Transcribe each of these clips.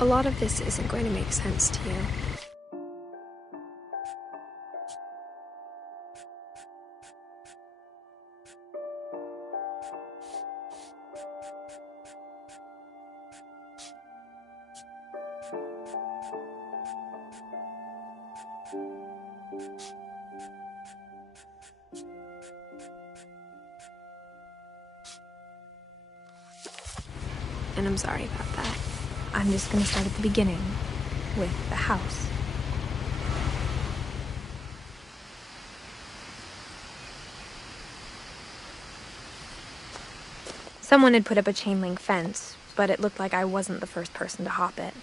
A lot of this isn't going to make sense to you. And I'm sorry about that. I'm just gonna start at the beginning, with the house. Someone had put up a chain link fence, but it looked like I wasn't the first person to hop it.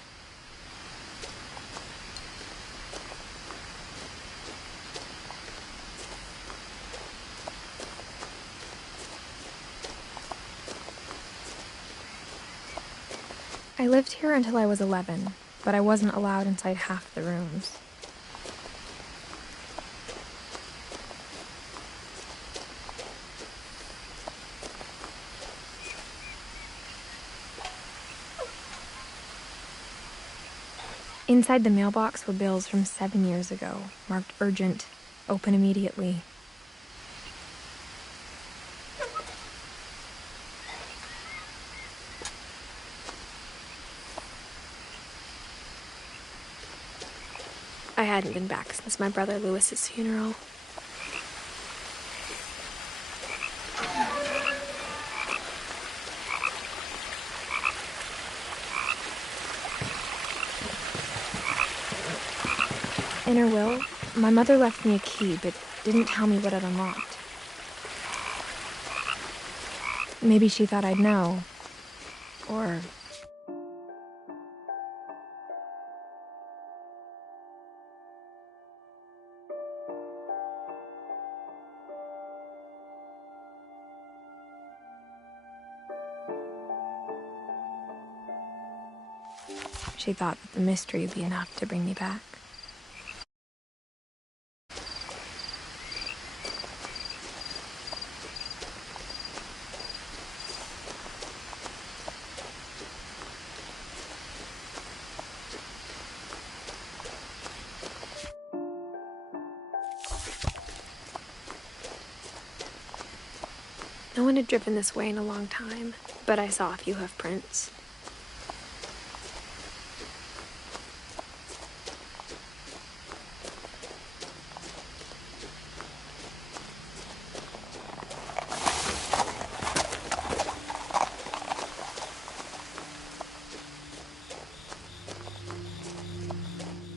I lived here until I was 11, but I wasn't allowed inside half the rooms. Inside the mailbox were bills from 7 years ago, marked urgent, open immediately. I hadn't been back since my brother Lewis's funeral. In her will, my mother left me a key, but didn't tell me what it unlocked. Maybe she thought I'd know. Or... she thought that the mystery would be enough to bring me back. No one had driven this way in a long time, but I saw a few hoof prints.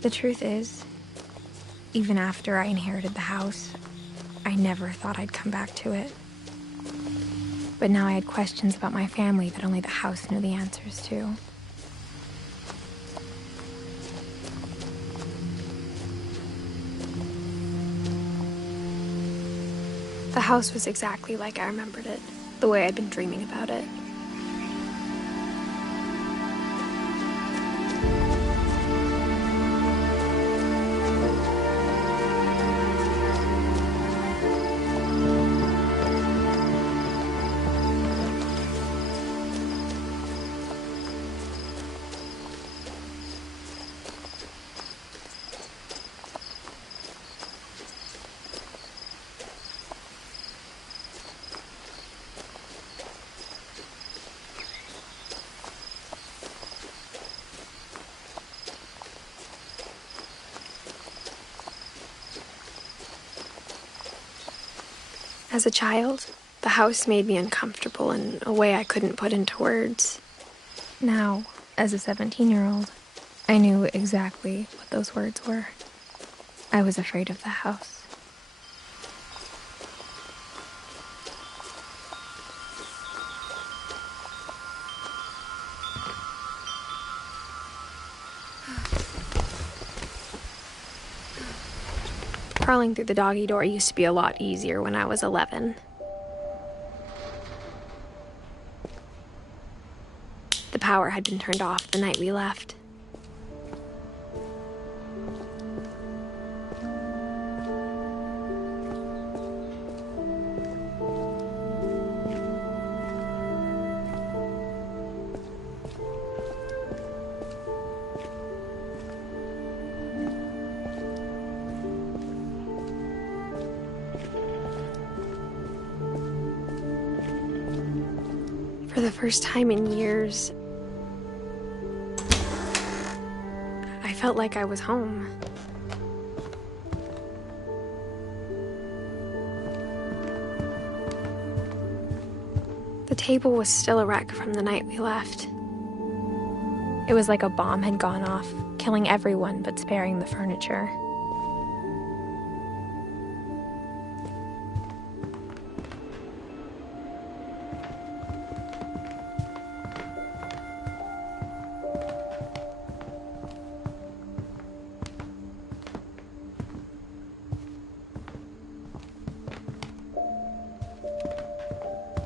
The truth is, even after I inherited the house, I never thought I'd come back to it. But now I had questions about my family that only the house knew the answers to. The house was exactly like I remembered it, the way I'd been dreaming about it. As a child, the house made me uncomfortable in a way I couldn't put into words. Now, as a 17-year-old, I knew exactly what those words were. I was afraid of the house. Crawling through the doggy door used to be a lot easier when I was 11. The power had been turned off the night we left. For the first time in years, I felt like I was home. The table was still a wreck from the night we left. It was like a bomb had gone off, killing everyone but sparing the furniture.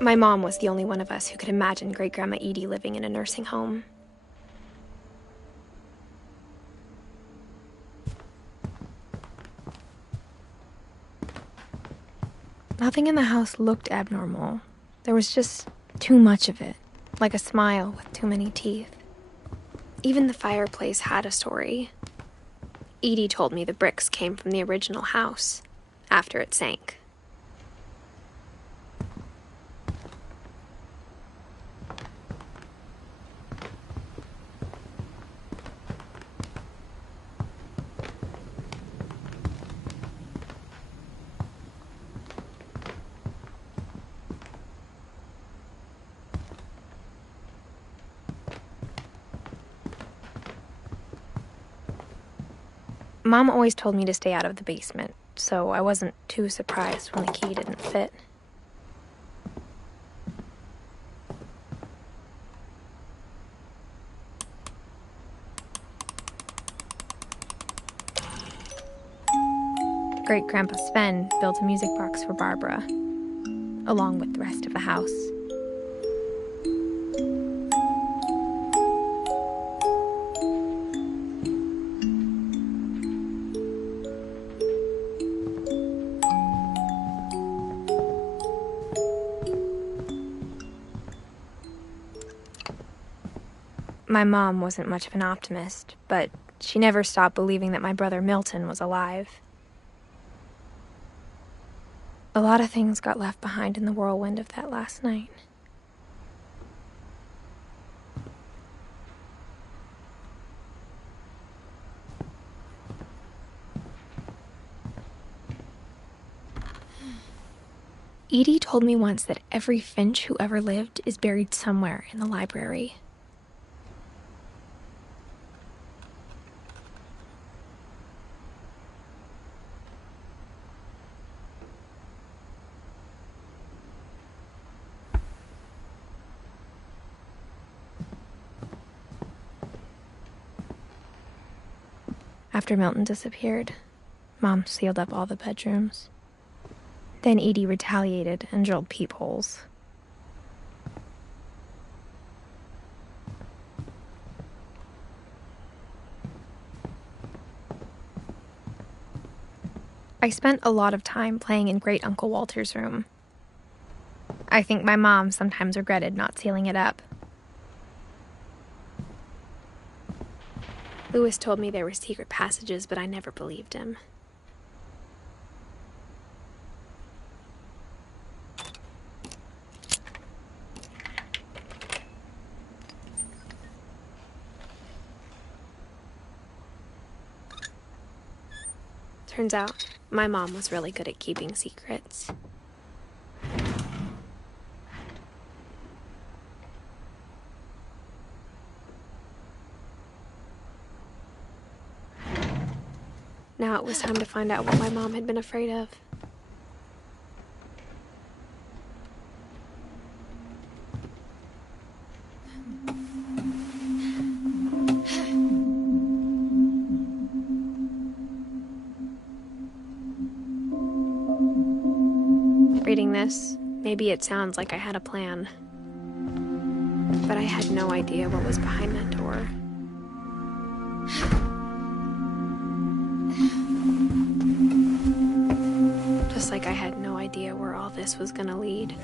My mom was the only one of us who could imagine Great-Grandma Edie living in a nursing home. Nothing in the house looked abnormal. There was just too much of it, like a smile with too many teeth. Even the fireplace had a story. Edie told me the bricks came from the original house, after it sank. Mom always told me to stay out of the basement, so I wasn't too surprised when the key didn't fit. Great-Grandpa Sven built a music box for Barbara, along with the rest of the house. My mom wasn't much of an optimist, but she never stopped believing that my brother Milton was alive. A lot of things got left behind in the whirlwind of that last night. Edie told me once that every Finch who ever lived is buried somewhere in the library. After Milton disappeared, Mom sealed up all the bedrooms. Then Edie retaliated and drilled peepholes. I spent a lot of time playing in Great Uncle Walter's room. I think my mom sometimes regretted not sealing it up. Louis told me there were secret passages, but I never believed him. Turns out, my mom was really good at keeping secrets. Now it was time to find out what my mom had been afraid of. Reading this, maybe it sounds like I had a plan. But I had no idea what was behind that door. Just like I had no idea where all this was gonna lead.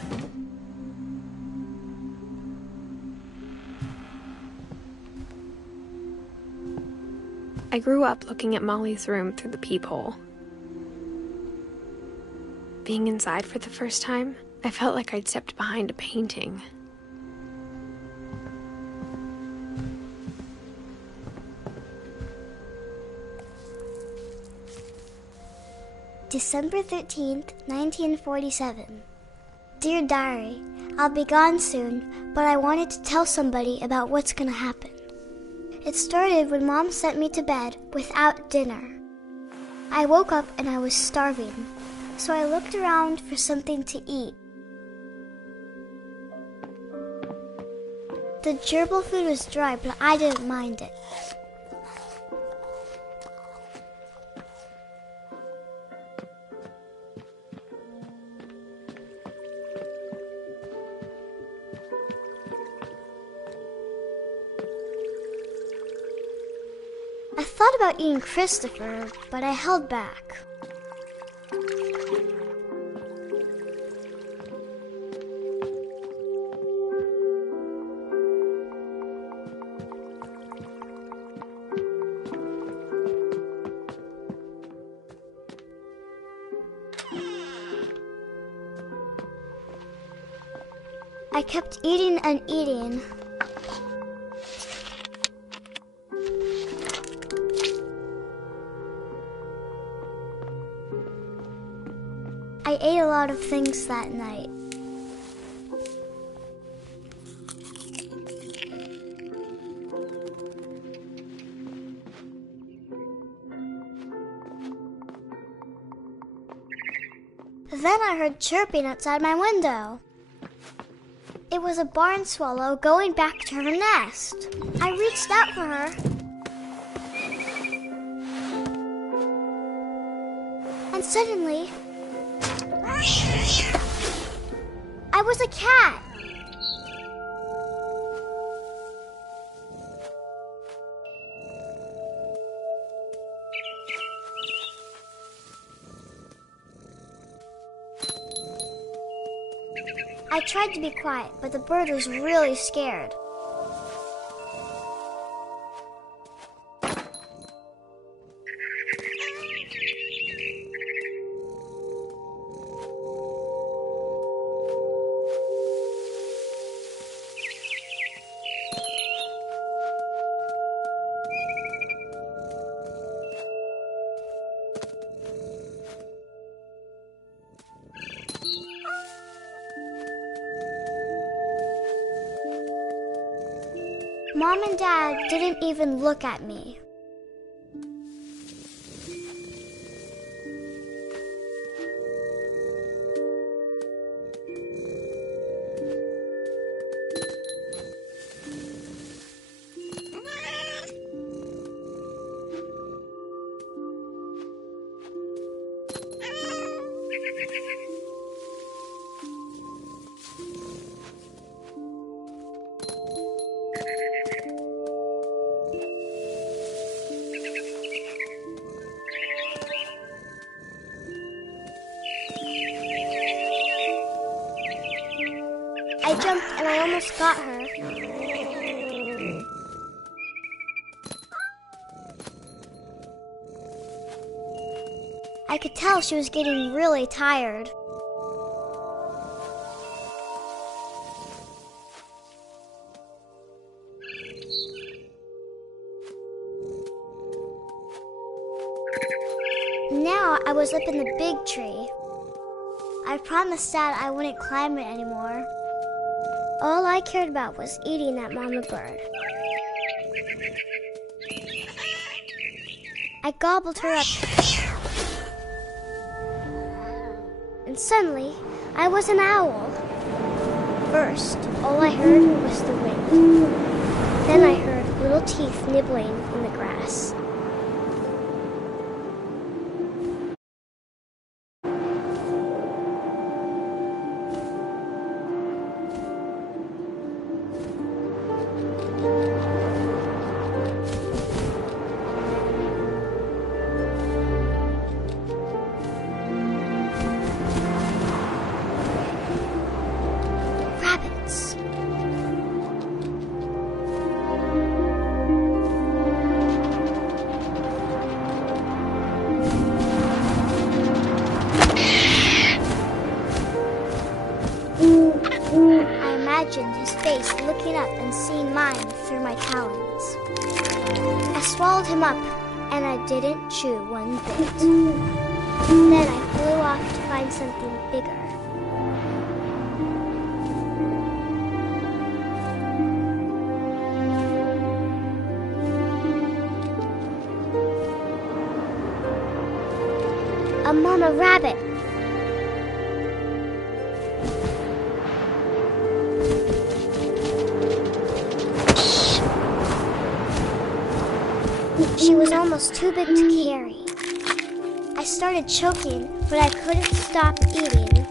I grew up looking at Molly's room through the peephole. Being inside for the first time, I felt like I'd stepped behind a painting. December 13th, 1947. Dear Diary, I'll be gone soon, but I wanted to tell somebody about what's gonna happen. It started when Mom sent me to bed without dinner. I woke up and I was starving, so I looked around for something to eat. The gerbil food was dry, but I didn't mind it. I thought about eating Christopher, but I held back. I kept eating and eating. I ate a lot of things that night. Then I heard chirping outside my window. It was a barn swallow going back to her nest. I reached out for her. And suddenly, I was a cat. I tried to be quiet, but the bird was really scared. Mom and Dad didn't even look at me. I jumped and I almost got her. I could tell she was getting really tired. Now I was up in the big tree. I promised Dad I wouldn't climb it anymore. All I cared about was eating that mama bird. I gobbled her up. And suddenly, I was an owl. First, all I heard was the wind. Then I heard little teeth nibbling in the grass. Rabbits. I imagined his face looking up and seeing mine through my talons. I swallowed him up, and I didn't chew one bit. Then I flew off to find something bigger. A mama rabbit. She was almost too big to carry. I started choking, but I couldn't stop eating.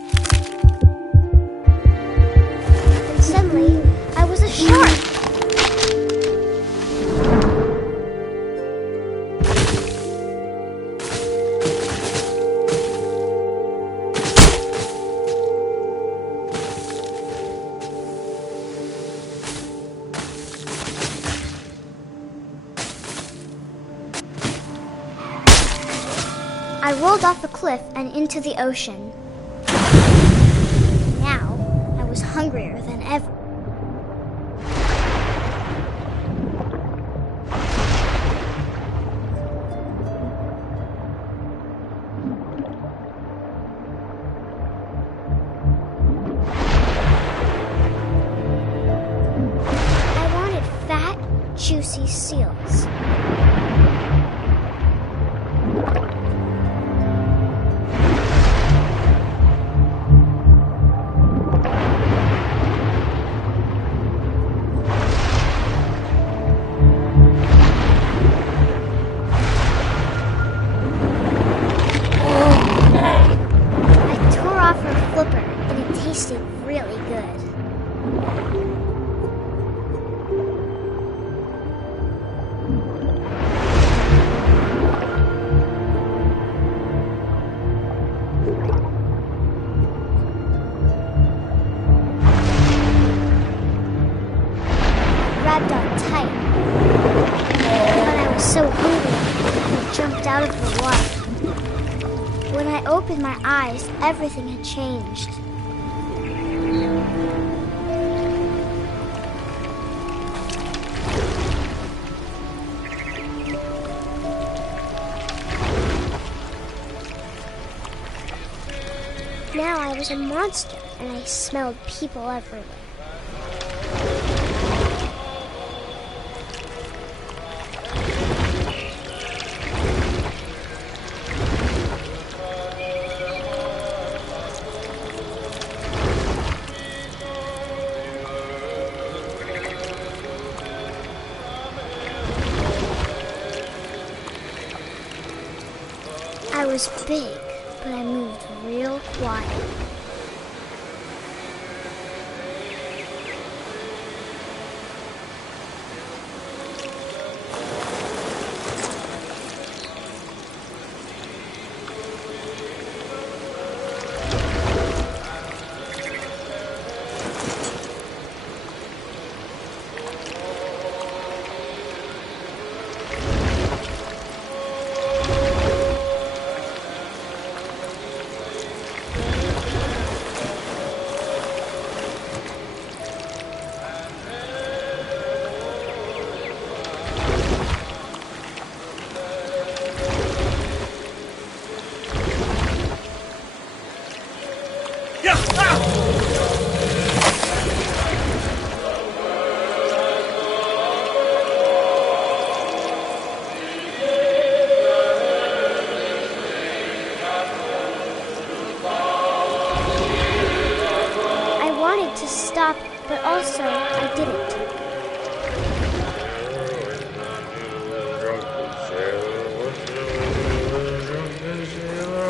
And suddenly, I was a shark. I rolled off the cliff and into the ocean. Now, I was hungrier than ever. I wanted fat, juicy seals. Tasted really good. Grabbed on tight, but I was so hungry I jumped out of the water. When I opened my eyes, everything had changed. Now I was a monster, and I smelled people everywhere. I was big, but I moved real quiet. To stop, but also I didn't. Drunken sailor, what shall I do with a drunken sailor?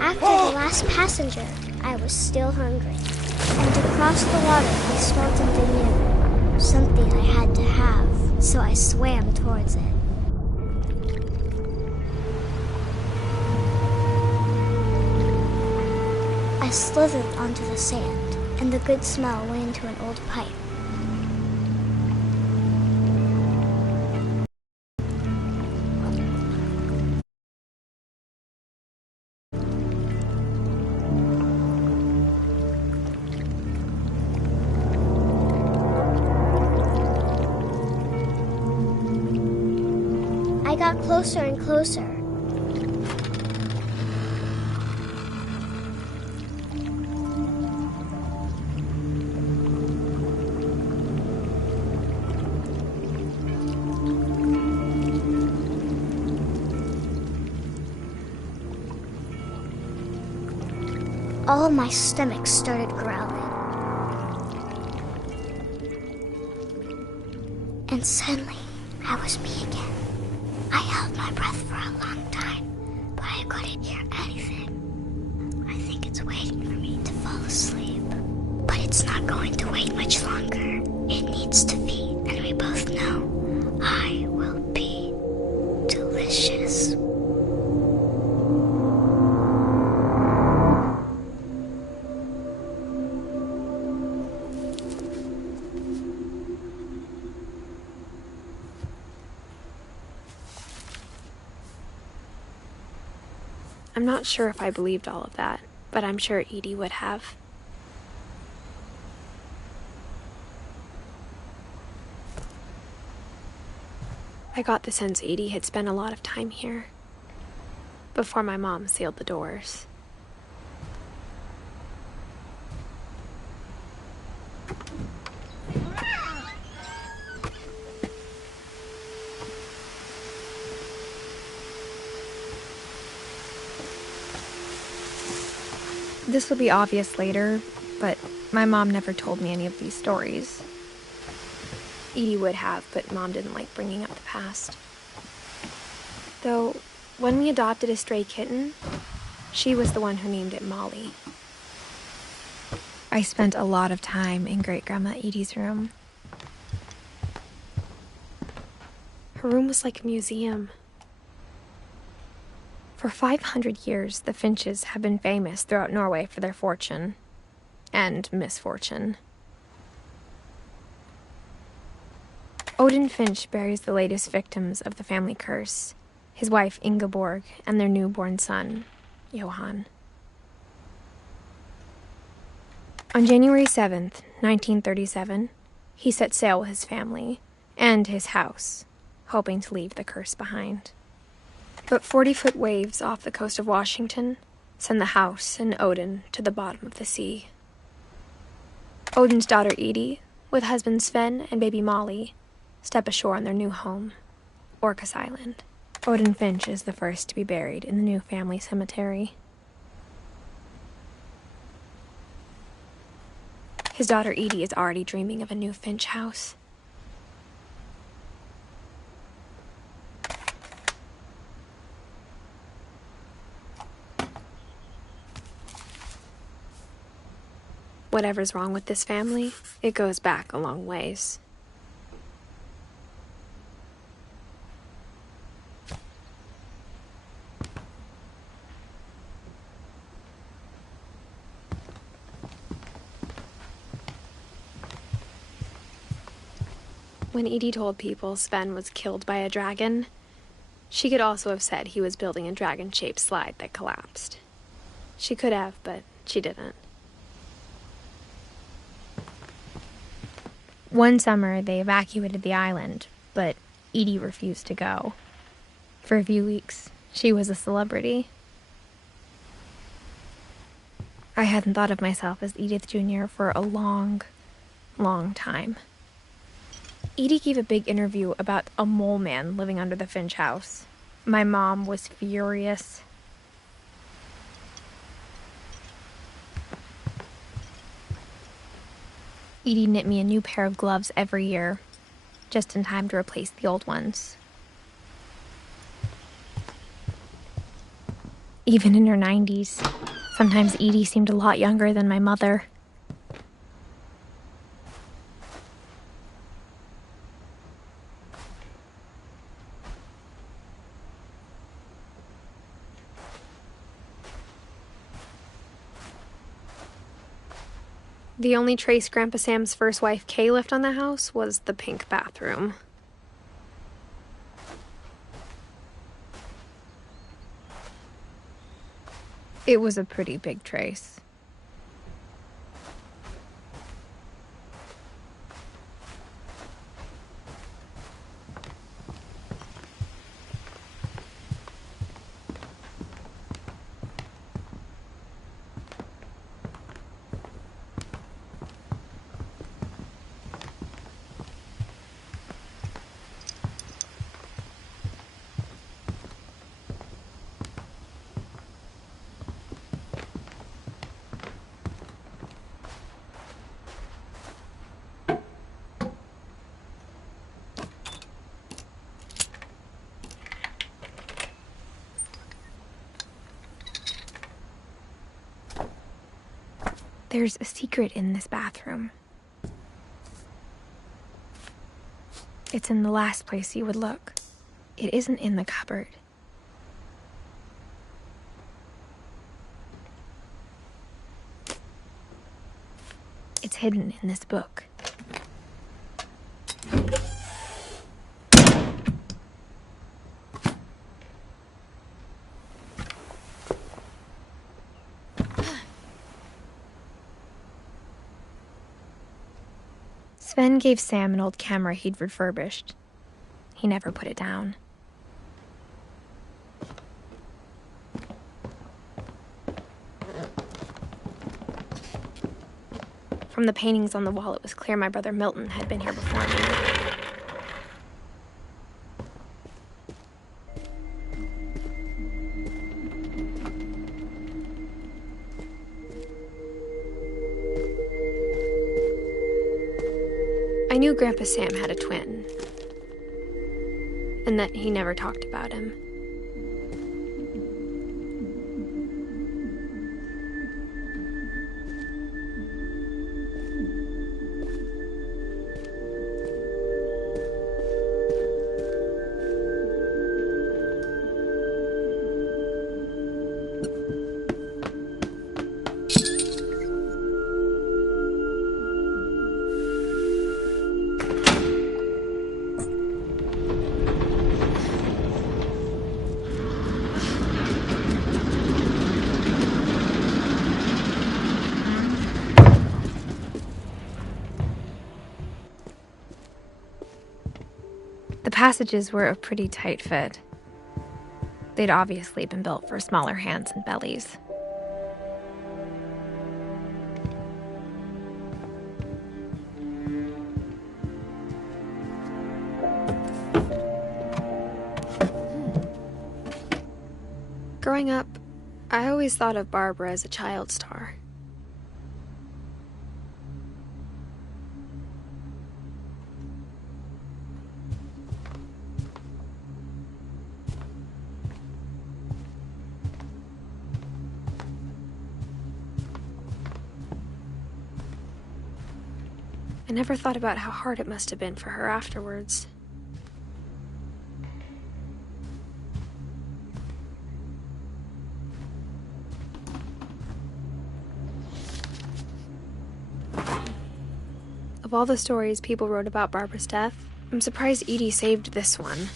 After the last passenger, I was still hungry. And across the water, I smelled something new. Something I had to have, so I swam towards it. I slithered onto the sand, and the good smell went into an old pipe. I got closer and closer. All of my stomach started growling. And suddenly, I was me again. I held my breath for a long time, but I couldn't hear anything. I think it's waiting for me to fall asleep. But it's not going to wait much longer. It needs to feed, and we both know I will be delicious. I'm not sure if I believed all of that, but I'm sure Edie would have. I got the sense Edie had spent a lot of time here, before my mom sealed the doors. This will be obvious later, but my mom never told me any of these stories. Edie would have, but Mom didn't like bringing up the past. Though, when we adopted a stray kitten, she was the one who named it Molly. I spent a lot of time in Great-Grandma Edie's room. Her room was like a museum. For 500 years, the Finches have been famous throughout Norway for their fortune and misfortune. Odin Finch buries the latest victims of the family curse, his wife Ingeborg and their newborn son, Johan. On January 7th, 1937, he set sail with his family and his house, hoping to leave the curse behind. But 40-foot waves off the coast of Washington send the house and Odin to the bottom of the sea. Odin's daughter Edie, with husband Sven and baby Molly, step ashore on their new home, Orcas Island. Odin Finch is the first to be buried in the new family cemetery. His daughter Edie is already dreaming of a new Finch house. Whatever's wrong with this family, it goes back a long ways. When Edie told people Sven was killed by a dragon, she could also have said he was building a dragon-shaped slide that collapsed. She could have, but she didn't. One summer, they evacuated the island, but Edie refused to go. For a few weeks, she was a celebrity. I hadn't thought of myself as Edith Jr. for a long, long time. Edie gave a big interview about a mole man living under the Finch house. My mom was furious. Edie knit me a new pair of gloves every year, just in time to replace the old ones. Even in her 90s, sometimes Edie seemed a lot younger than my mother. The only trace Grandpa Sam's first wife, Kay, left on the house was the pink bathroom. It was a pretty big trace. There's a secret in this bathroom. It's in the last place you would look. It isn't in the cupboard. It's hidden in this book. Sven gave Sam an old camera he'd refurbished. He never put it down. From the paintings on the wall, it was clear my brother Milton had been here before me. I knew Grandpa Sam had a twin, and that he never talked about him. The passages were a pretty tight fit. They'd obviously been built for smaller hands and bellies. Growing up, I always thought of Barbara as a child star. I never thought about how hard it must have been for her afterwards. Of all the stories people wrote about Barbara's death, I'm surprised Edie saved this one.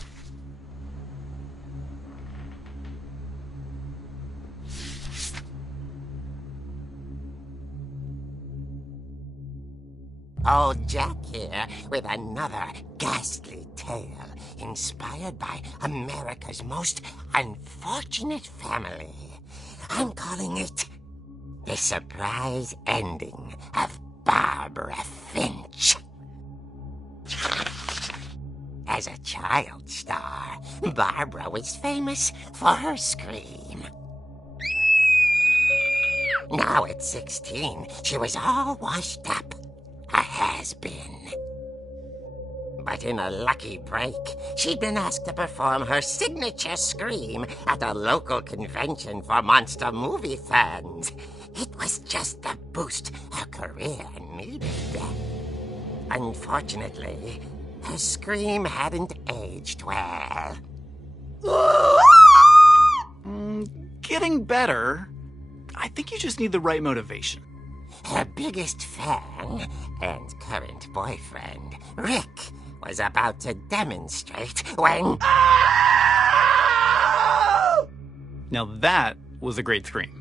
Old Jack here with another ghastly tale inspired by America's most unfortunate family. I'm calling it The Surprise Ending of Barbara Finch. As a child star, Barbara was famous for her scream. Now at 16, she was all washed up. A has-been. But in a lucky break, she'd been asked to perform her signature scream at a local convention for monster movie fans. It was just the boost her career needed. Unfortunately, her scream hadn't aged well. Getting better. I think you just need the right motivation. her biggest fan and current boyfriend, Rick, was about to demonstrate when... Now that was a great scream.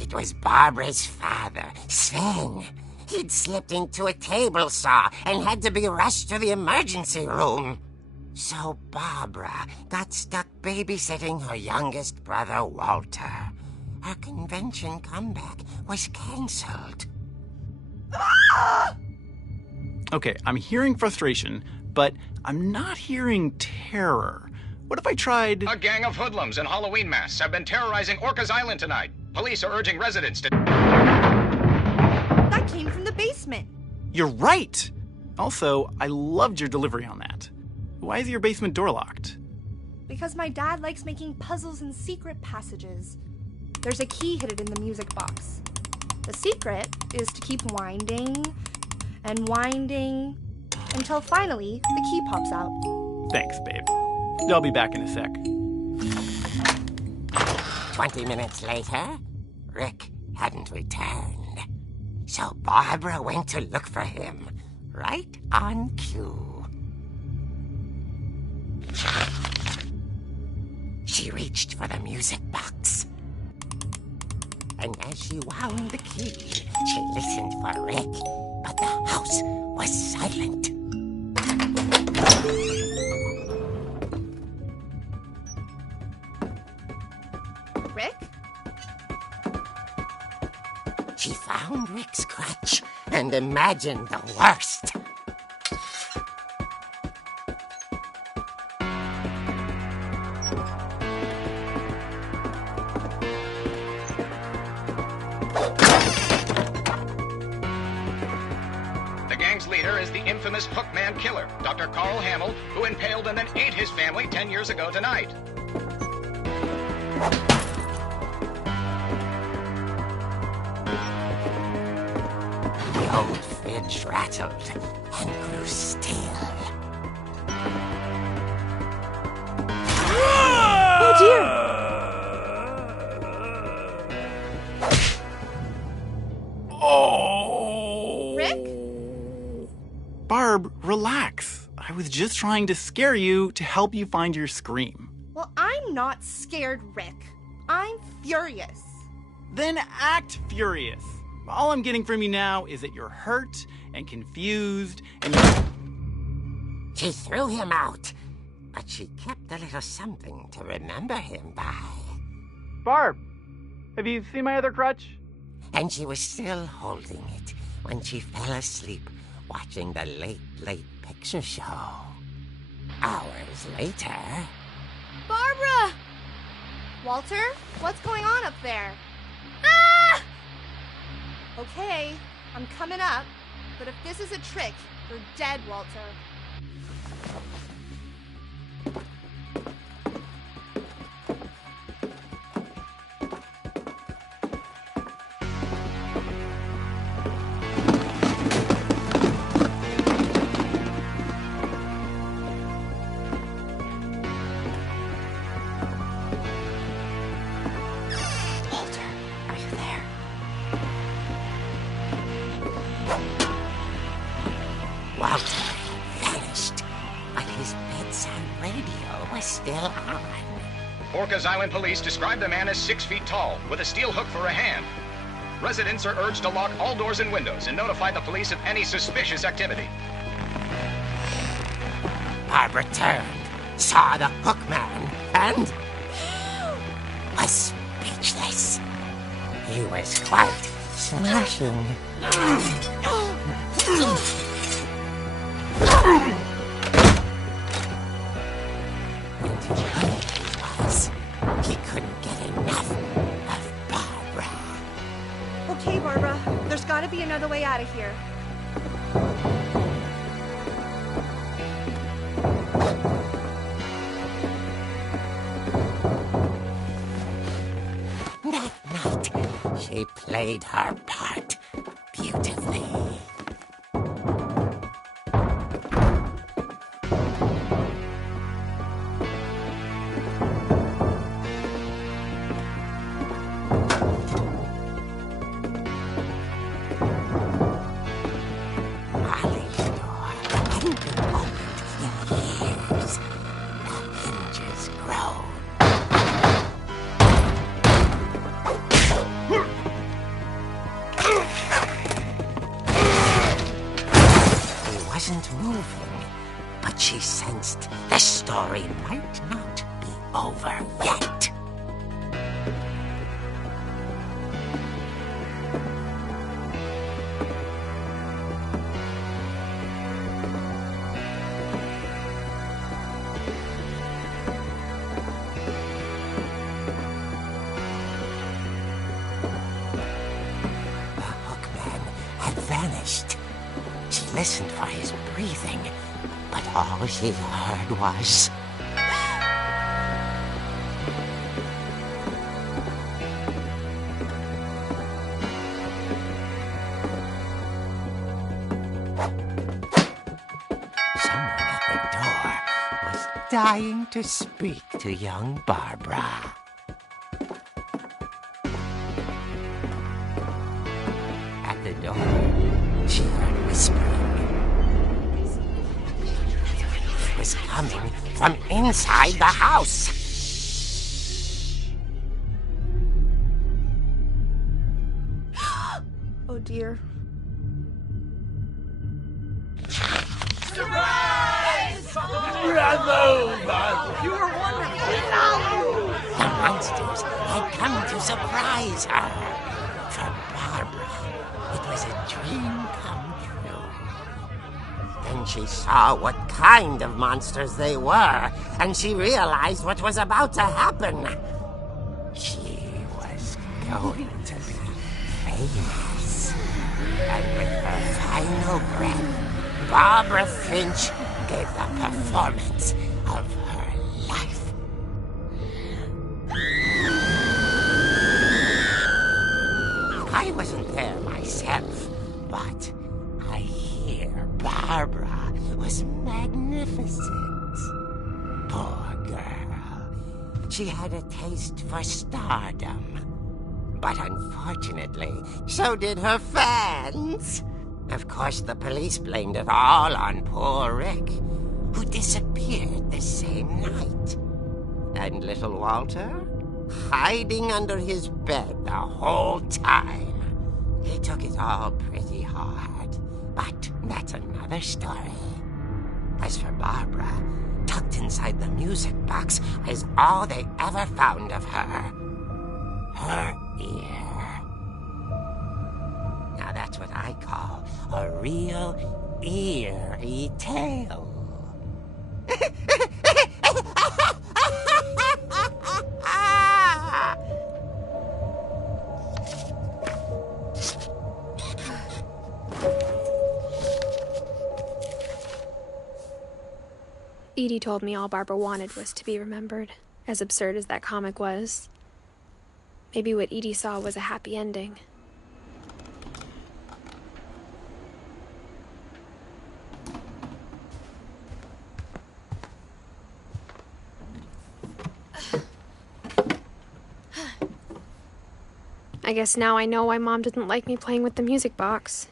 It was Barbara's father, Sven. He'd slipped into a table saw and had to be rushed to the emergency room. So Barbara got stuck babysitting her youngest brother, Walter. Her convention comeback was cancelled. Okay, I'm hearing frustration, but I'm not hearing terror. What if I tried... A gang of hoodlums in Halloween masks have been terrorizing Orcas Island tonight. Police are urging residents to... That came from the basement. You're right! Also, I loved your delivery on that. Why is your basement door locked? Because my dad likes making puzzles and secret passages. There's a key hidden in the music box. The secret is to keep winding and winding until finally the key pops out. Thanks, babe. I'll be back in a sec. 20 minutes later, Rick hadn't returned. So Barbara went to look for him, right on cue. She reached for the music box. And as she wound the key, she listened for Rick, but the house was silent. Rick? She found Rick's crutch and imagined the worst. The gang's leader is the infamous Hookman killer, Dr. Carl Hamill, who impaled and then ate his family 10 years ago tonight. The old fridge rattled and grew still. Oh dear! Oh! Rick? Barb, relax. I was just trying to scare you to help you find your scream. Well, I'm not scared, Rick. I'm furious. Then act furious. All I'm getting from you now is that you're hurt and confused and She threw him out, but she kept a little something to remember him by. Barb, have you seen my other crutch? And she was still holding it when she fell asleep watching the late picture show. Hours later... Barbara! Walter, what's going on up there? Ah! Okay, I'm coming up, but if this is a trick, you're dead, Walter. Walter, are you there? Walter vanished, but his bedside radio was still on. Orcas Island police describe the man as 6 feet tall, with a steel hook for a hand. Residents are urged to lock all doors and windows and notify the police of any suspicious activity. Barbara turned, saw the hook man, and was speechless. He was quite smashing. And he couldn't get enough of Barbara. Okay, Barbara, there's gotta be another way out of here. That night, she played her part beautifully. wasn't moving, but she sensed the story might not be over yet. Vanished. She listened for his breathing, but all she heard was... Someone at the door was dying to speak to young Barbara. At the door, she heard whispering. It was coming from inside the house. Oh dear. Surprise! Bravo, Barbara! You were wonderful. The monsters had come to surprise her. For Barbara, it was a dream come true. Then she saw what kind of monsters they were, and she realized what was about to happen. She was going to be famous. And with her final breath, Barbara Finch gave the performance of her life. I wasn't there myself, but I hear Barbara was magnificent. Poor girl. She had a taste for stardom. But unfortunately, so did her fans. Of course, the police blamed it all on poor Rick, who disappeared the same night. And little Walter? Hiding under his bed the whole time. He took it all pretty hard, but that's another story. As for Barbara, tucked inside the music box is all they ever found of her. Her ear. Now that's what I call a real eerie tale. Edie told me all Barbara wanted was to be remembered, as absurd as that comic was. Maybe what Edie saw was a happy ending. I guess now I know why Mom didn't like me playing with the music box.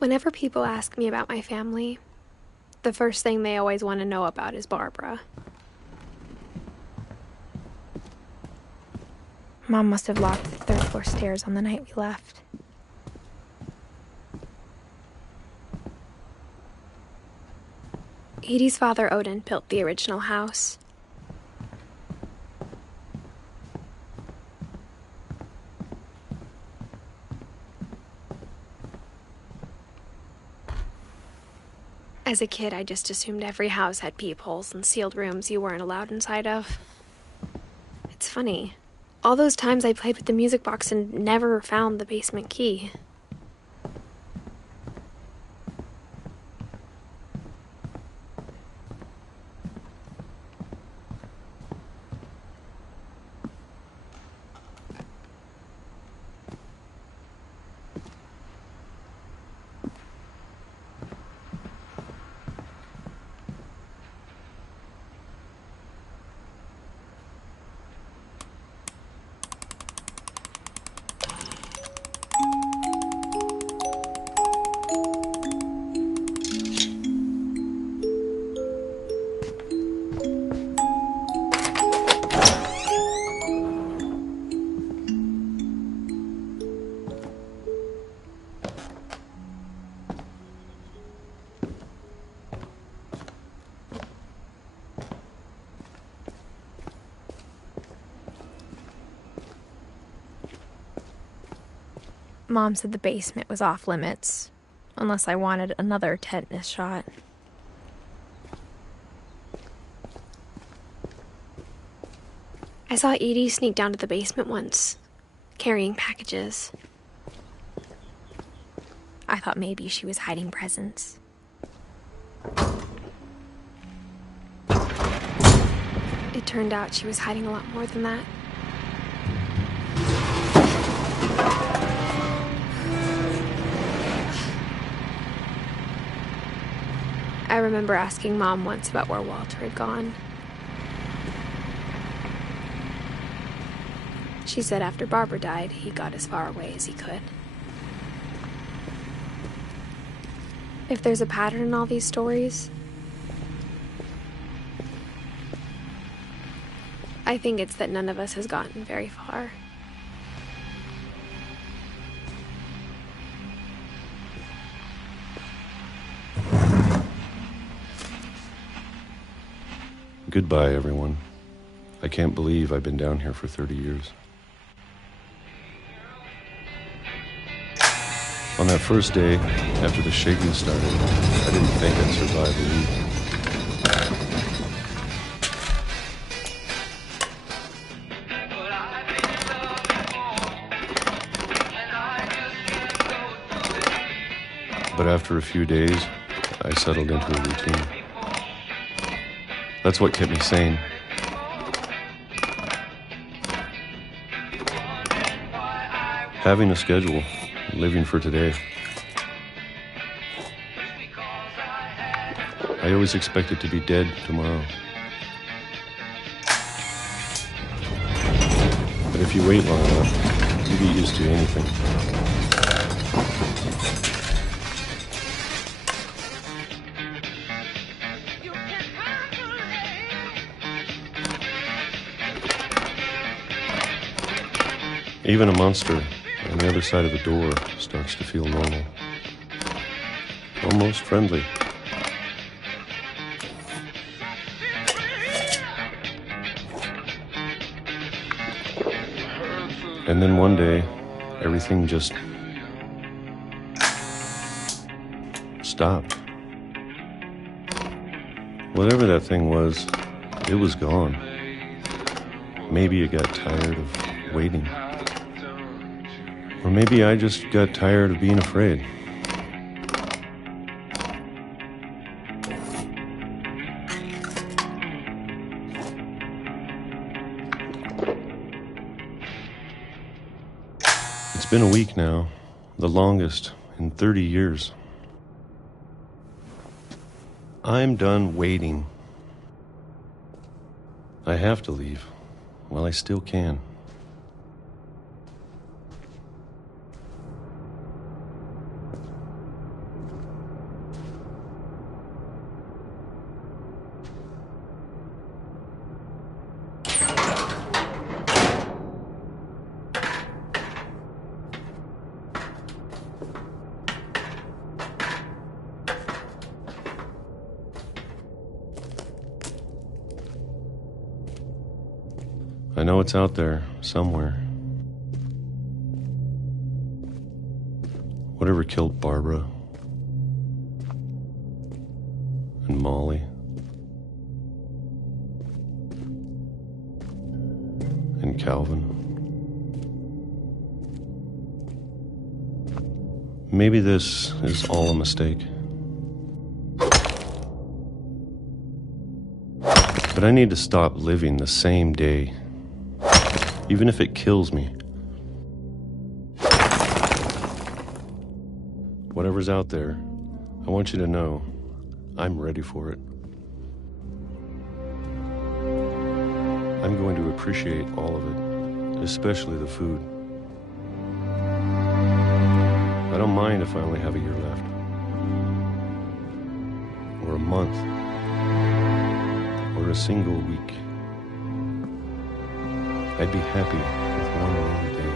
Whenever people ask me about my family, the first thing they always want to know about is Barbara. Mom must have locked the third floor stairs on the night we left. Edie's father, Odin, built the original house. As a kid, I just assumed every house had peepholes and sealed rooms you weren't allowed inside of. It's funny. All those times I played with the music box and never found the basement key. Mom said the basement was off limits, unless I wanted another tetanus shot. I saw Edie sneak down to the basement once, carrying packages. I thought maybe she was hiding presents. It turned out she was hiding a lot more than that. I remember asking Mom once about where Walter had gone. She said after Barbara died, he got as far away as he could. If there's a pattern in all these stories, I think it's that none of us has gotten very far. Goodbye, everyone. I can't believe I've been down here for 30 years. On that first day, after the shaking started, I didn't think I'd survive a week. But after a few days, I settled into a routine. That's what kept me sane. Having a schedule, living for today. I always expected to be dead tomorrow. But if you wait long enough, you get used to anything. Even a monster on the other side of the door starts to feel normal. Almost friendly. And then one day, everything just stopped. Whatever that thing was, it was gone. Maybe it got tired of waiting. Or maybe I just got tired of being afraid. It's been a week now, the longest in 30 years. I'm done waiting. I have to leave while I still can. I know it's out there, somewhere. Whatever killed Barbara and Molly and Calvin. Maybe this is all a mistake. But I need to stop living the same day. Even if it kills me. Whatever's out there, I want you to know I'm ready for it. I'm going to appreciate all of it, especially the food. I don't mind if I only have a year left. Or a month. Or a single week. I'd be happy with one more day.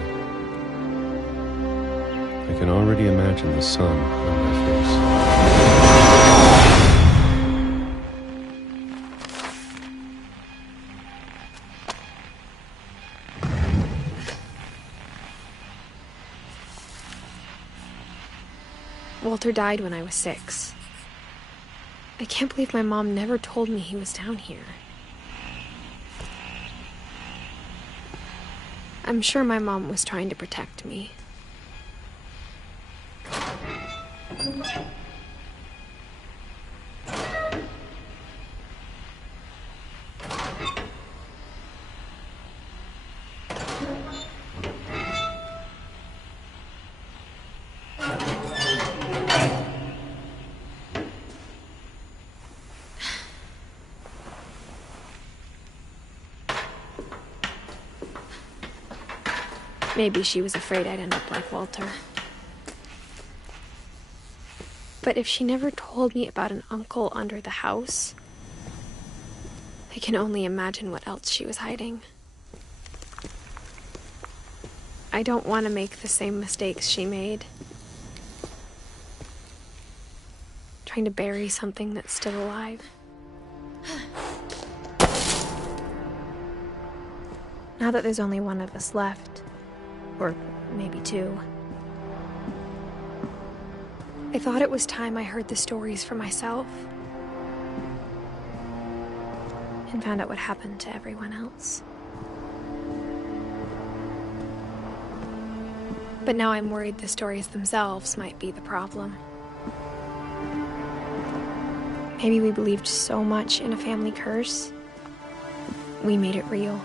I can already imagine the sun on my face. Walter died when I was 6. I can't believe my mom never told me he was down here. I'm sure my mom was trying to protect me. Maybe she was afraid I'd end up like Walter. But if she never told me about an uncle under the house, I can only imagine what else she was hiding. I don't want to make the same mistakes she made. Trying to bury something that's still alive. Now that there's only one of us left, or maybe 2, I thought it was time I heard the stories for myself and found out what happened to everyone else. But now I'm worried the stories themselves might be the problem. Maybe we believed so much in a family curse, we made it real.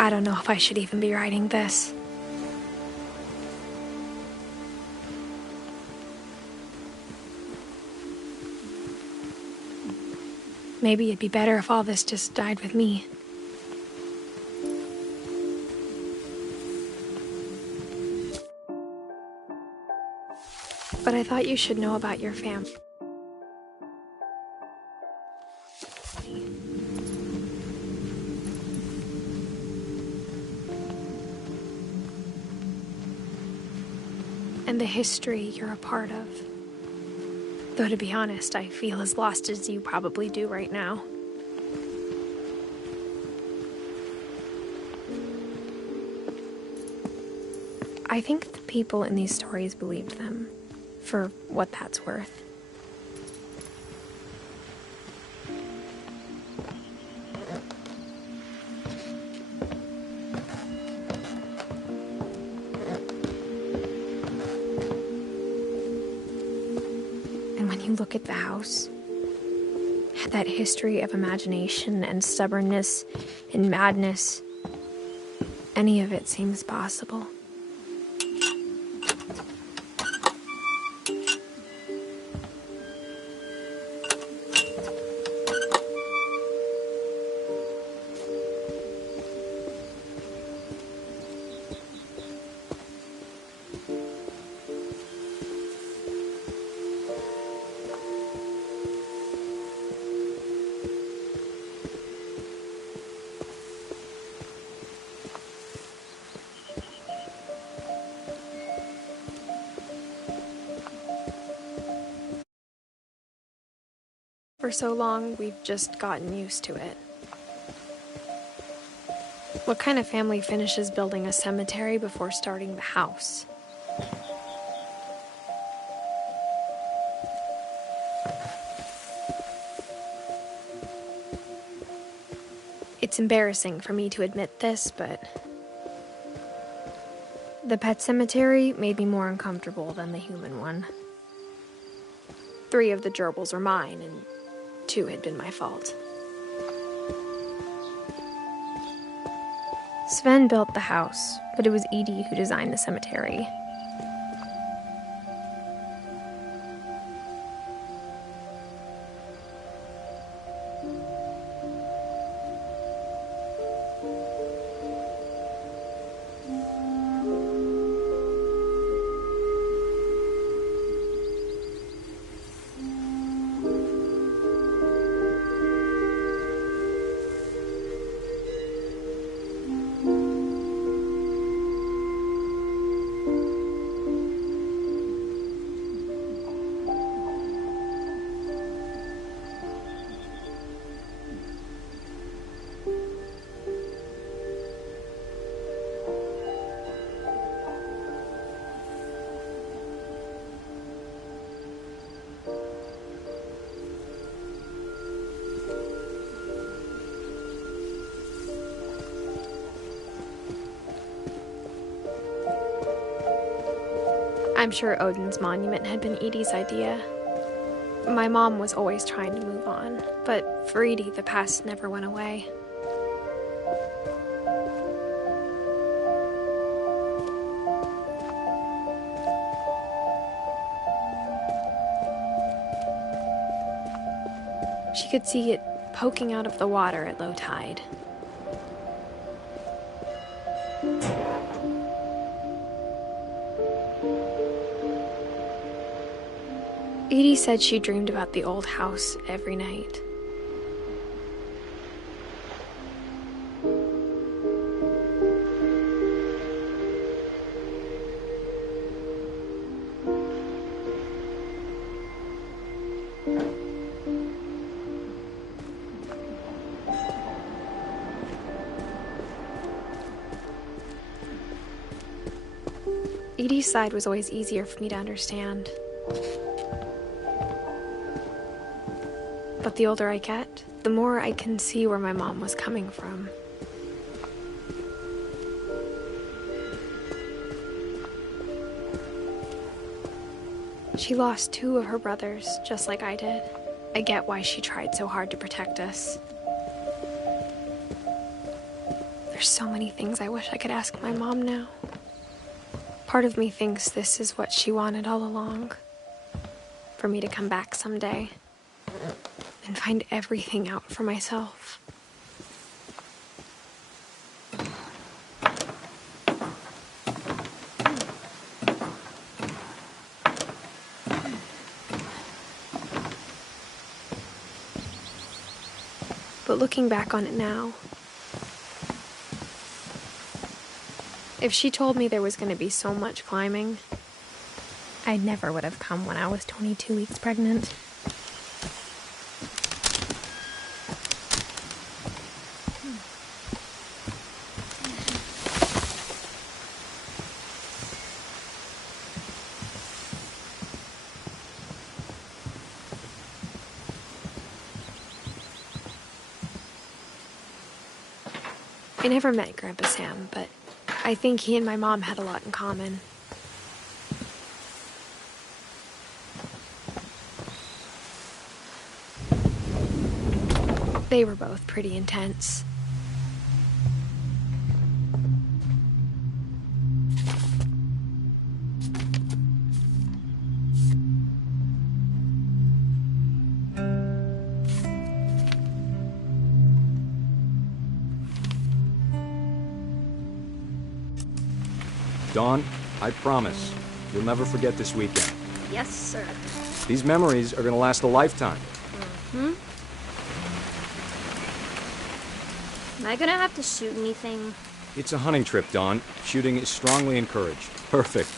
I don't know if I should even be writing this. Maybe it'd be better if all this just died with me. But I thought you should know about your family. And the history you're a part of. Though to be honest, I feel as lost as you probably do right now. I think the people in these stories believed them, for what that's worth. Look at the house. That history of imagination and stubbornness and madness. Any of it seems possible. For so long, we've just gotten used to it. What kind of family finishes building a cemetery before starting the house? It's embarrassing for me to admit this, but the pet cemetery made me more uncomfortable than the human one. 3 of the gerbils are mine, and 2 had been my fault. Sven built the house, but it was Edie who designed the cemetery. I'm sure Odin's monument had been Edie's idea. My mom was always trying to move on, but for Edie, the past never went away. She could see it poking out of the water at low tide. Edie said she dreamed about the old house every night. Edie's side was always easier for me to understand. But the older I get, the more I can see where my mom was coming from. She lost 2 of her brothers, just like I did. I get why she tried so hard to protect us. There's so many things I wish I could ask my mom now. Part of me thinks this is what she wanted all along. For me to come back someday and find everything out for myself. But looking back on it now, if she told me there was going to be so much climbing, I never would have come when I was 22 weeks pregnant. I never met Grandpa Sam, but I think he and my mom had a lot in common. They were both pretty intense. Dawn, I promise, you'll never forget this weekend. Yes, sir. These memories are gonna last a lifetime. Am I gonna have to shoot anything? It's a hunting trip, Dawn. Shooting is strongly encouraged. Perfect.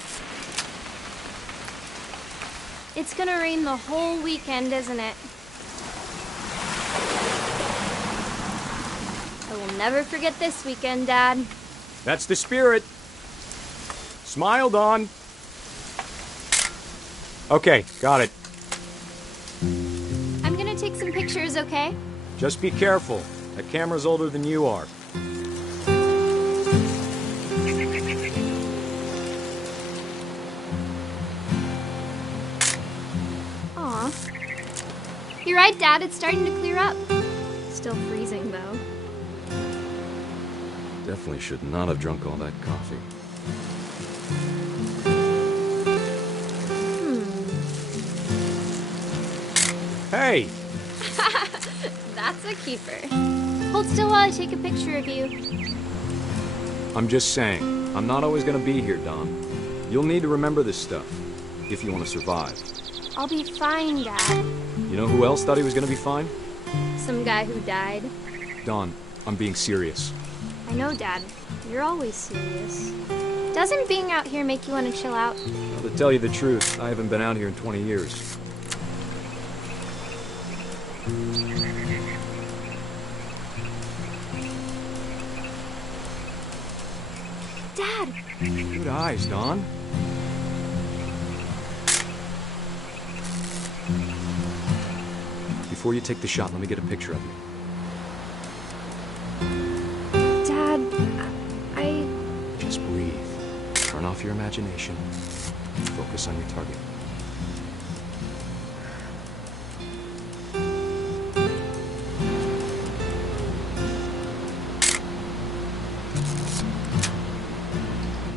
It's gonna rain the whole weekend, isn't it? I will never forget this weekend, Dad. That's the spirit. Smile, Dawn. Okay, got it. I'm gonna take some pictures, okay? Just be careful. That camera's older than you are. Aw. You're right, Dad. It's starting to clear up. Still freezing, though. Definitely should not have drunk all that coffee. Hey! That's a keeper. Hold still while I take a picture of you. I'm just saying, I'm not always gonna be here, Dawn. You'll need to remember this stuff, if you want to survive. I'll be fine, Dad. You know who else thought he was gonna be fine? Some guy who died. Dawn, I'm being serious. I know, Dad. You're always serious. Doesn't being out here make you want to chill out? Well, to tell you the truth, I haven't been out here in 20 years. Dad! Good eyes, Dawn. Before you take the shot, let me get a picture of you. Dad, I... Just breathe. Turn off your imagination. Focus on your target.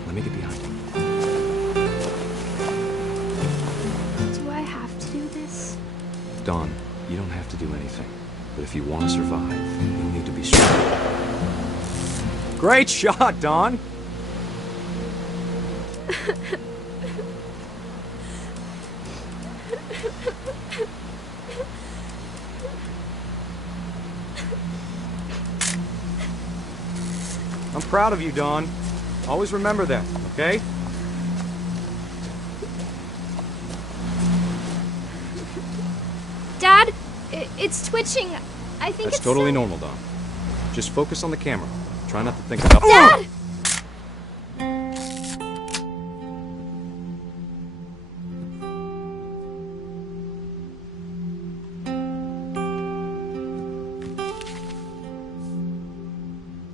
Let me get behind you. Do I have to do this? Dawn, you don't have to do anything. But if you want to survive, you'll need to be strong. Great shot, Dawn! I'm proud of you, Dawn. Always remember that, okay? Dad, it's twitching. I think That's it's totally normal, Dawn. Just focus on the camera. Try not to think about— Dad!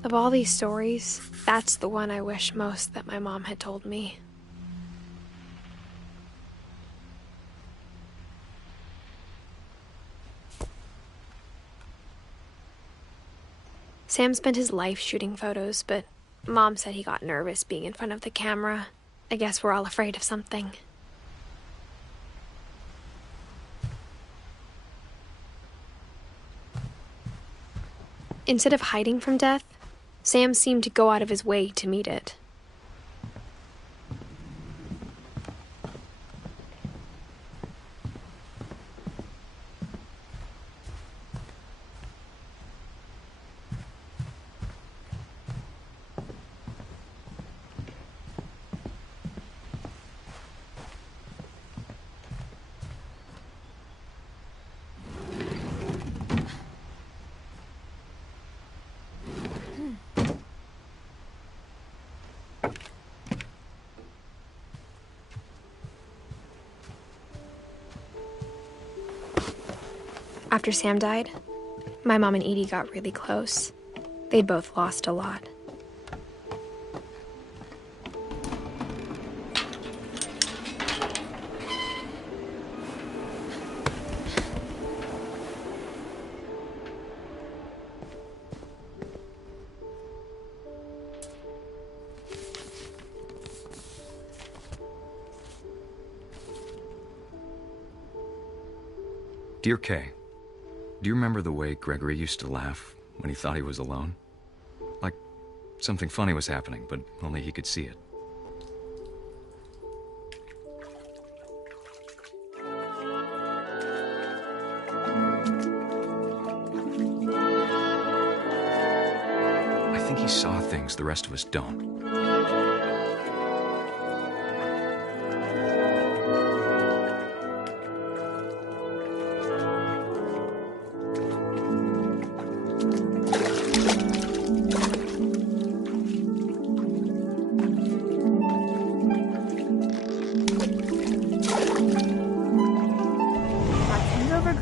Of all these stories, that's the one I wish most that my mom had told me. Sam spent his life shooting photos, but Mom said he got nervous being in front of the camera. I guess we're all afraid of something. Instead of hiding from death, Sam seemed to go out of his way to meet it. After Sam died, my mom and Edie got really close. They'd both lost a lot. Dear Kay, do you remember the way Gregory used to laugh when he thought he was alone? Like something funny was happening, but only he could see it. I think he saw things the rest of us don't.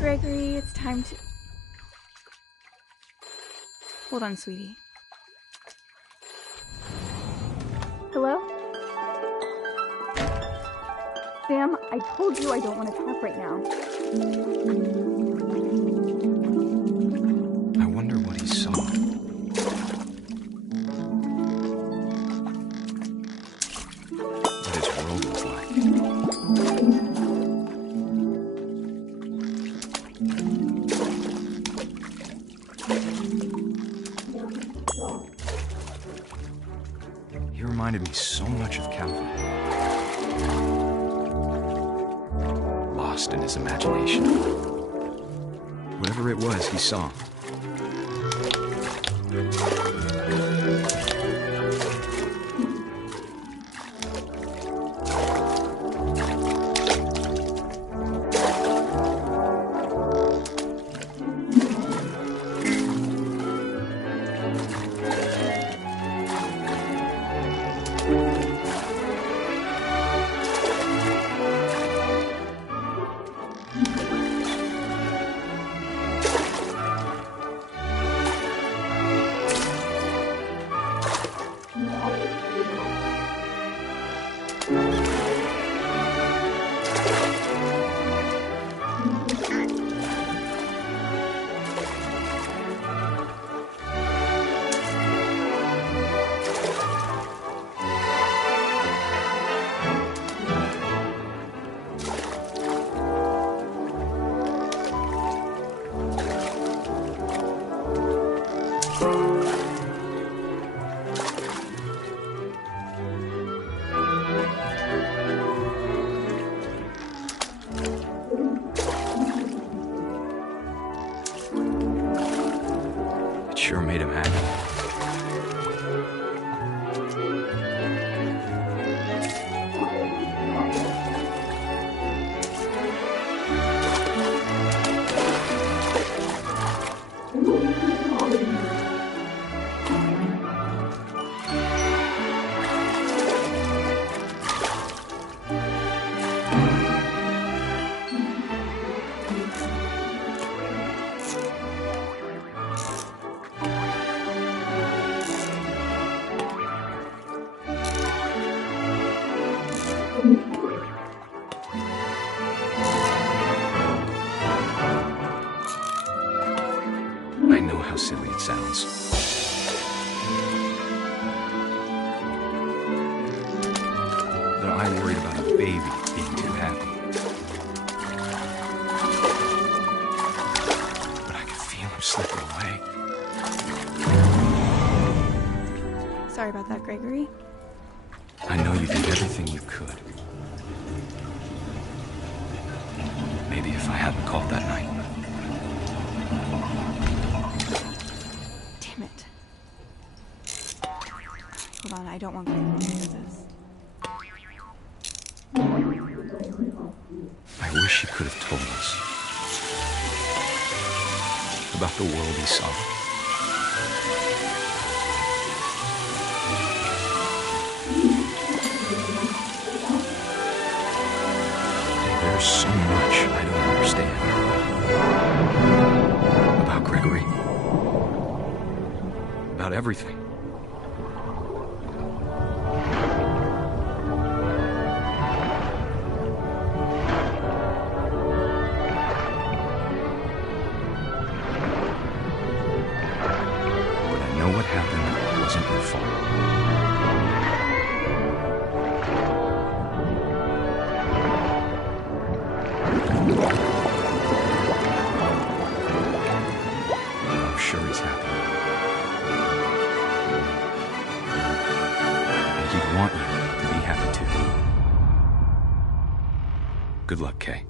Gregory, it's time to... Hold on, sweetie. Hello? Sam, I told you I don't want to talk right now. I wonder what he saw. What his world was like. He reminded me so much of Calvin. Lost in his imagination. Whatever it was, he saw. I know how silly it sounds. But I worried about a baby being too happy. But I could feel him slipping away. Sorry about that, Gregory. I know you did everything you could. Maybe if I hadn't called that night. Damn it. Hold on, I don't want Gregory to hear this. I wish he could have told us about the world he saw. There's so much I don't understand about Gregory, about everything. But I know what happened wasn't your fault. I'm sure he's happy. And he'd want you to be happy too. Good luck, Kay.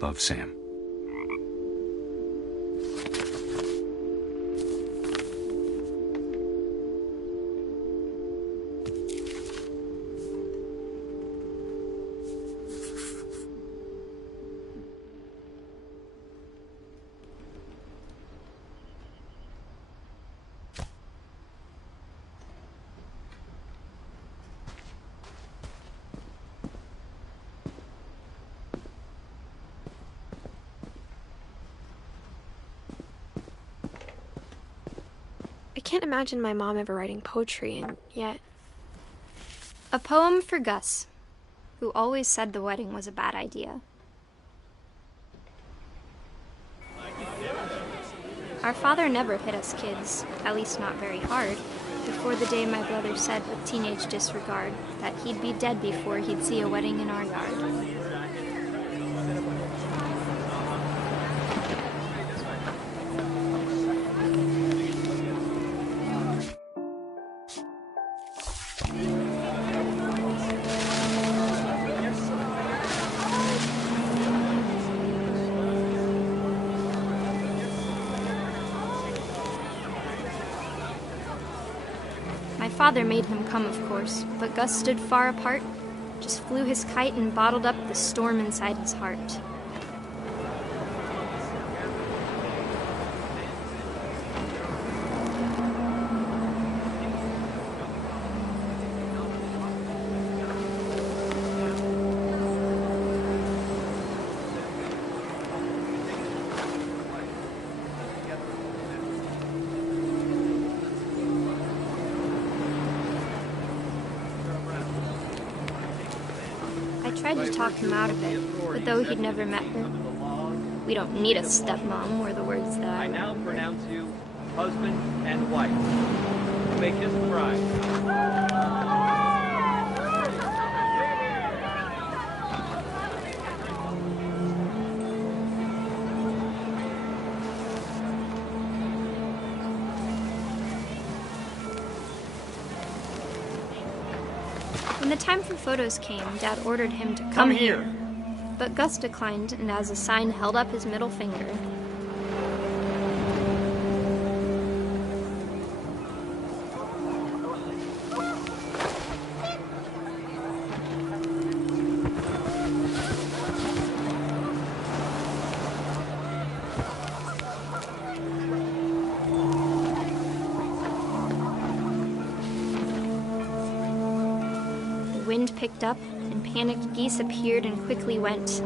Love, Sam. I can't imagine my mom ever writing poetry, and yet... A poem for Gus, who always said the wedding was a bad idea. Our father never hit us kids, at least not very hard, before the day my brother said with teenage disregard that he'd be dead before he'd see a wedding in our yard. My father made him come, of course, but Gus stood far apart, just flew his kite and bottled up the storm inside his heart. I tried to talk him out of it, but though he'd never met her, "We don't need a stepmom," were the words that I now remembered. pronounce you husband and wife. Make his bride. When the time for photos came, Dad ordered him to Come here. But Gus declined, and as a sign held up his middle finger. The wind picked up, and panicked geese appeared and quickly went.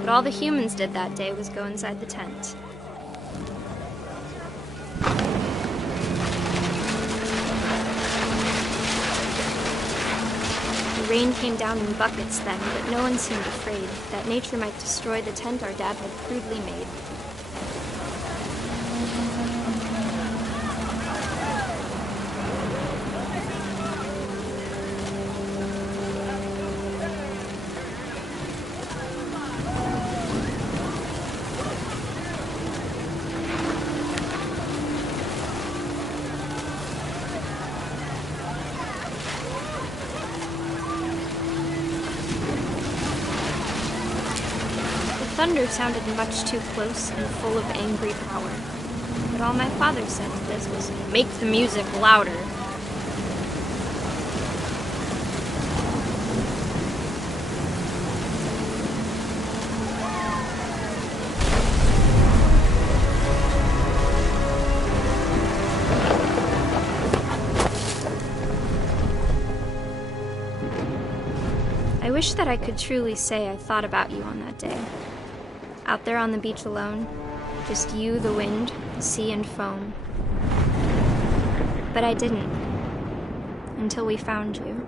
But all the humans did that day was go inside the tent. rain came down in buckets then, but no one seemed afraid that nature might destroy the tent our dad had crudely made. Thunder sounded much too close and full of angry power. But all my father said to this was, "Make the music louder." I wish that I could truly say I thought about you on that day. Out there on the beach alone, just you, the wind, the sea, and foam. But I didn't, until we found you.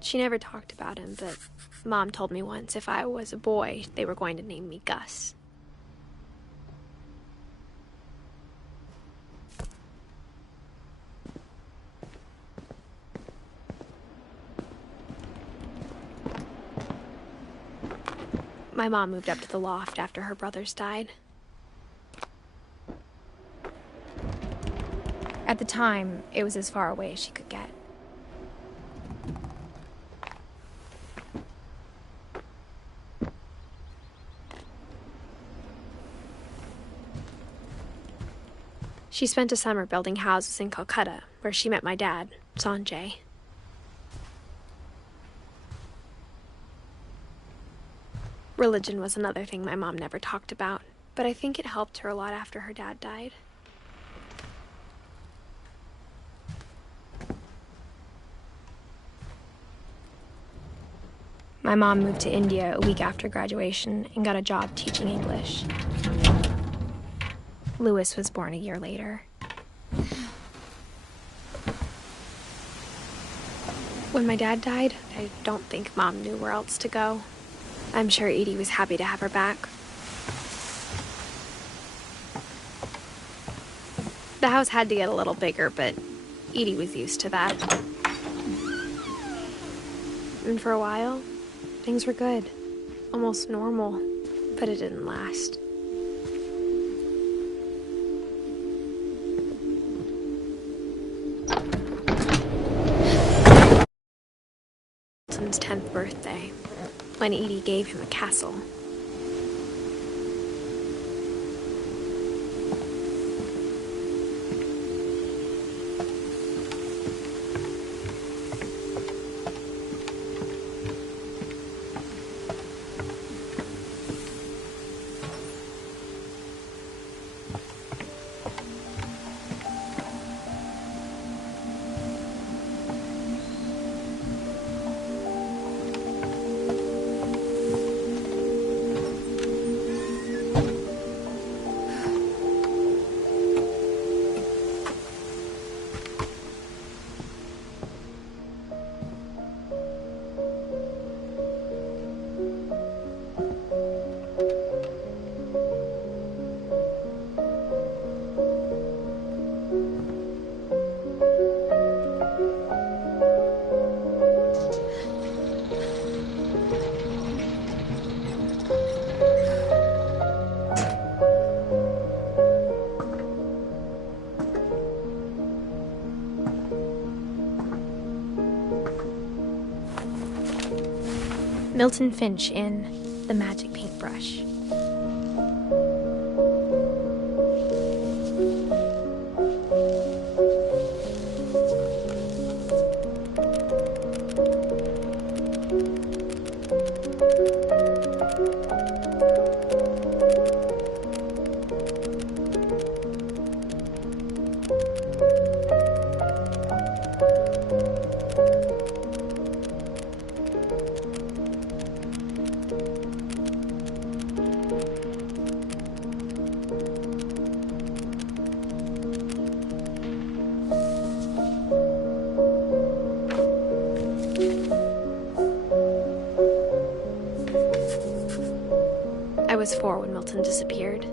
She never talked about him, but Mom told me once if I was a boy, they were going to name me Gus. My mom moved up to the loft after her brothers died. At the time, it was as far away as she could get. She spent a summer building houses in Calcutta, where she met my dad, Sanjay. Religion was another thing my mom never talked about, but I think it helped her a lot after her dad died. My mom moved to India a week after graduation and got a job teaching English. Louis was born a year later. When my dad died, I don't think Mom knew where else to go. I'm sure Edie was happy to have her back. The house had to get a little bigger, but Edie was used to that. And for a while, things were good. Almost normal, but it didn't last. Milton's 10th birthday, when Edie gave him a castle. Milton Finch in The Magic Paintbrush. I was 4 when Milton disappeared.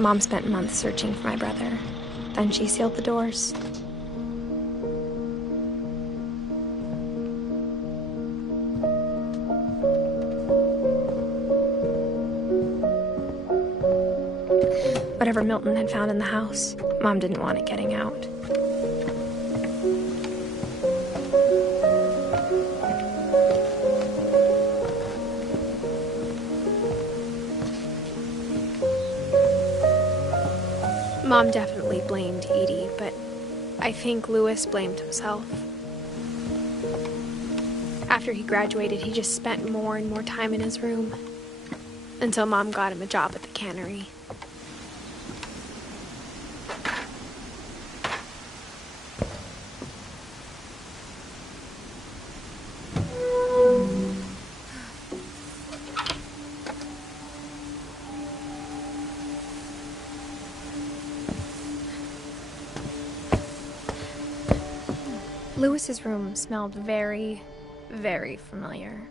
Mom spent months searching for my brother. Then she sealed the doors. Whatever Milton had found in the house, Mom didn't want it getting out. Mom definitely blamed Edie, but I think Louis blamed himself. After he graduated, he just spent more and more time in his room, until Mom got him a job at the cannery. Louis's room smelled very, very familiar.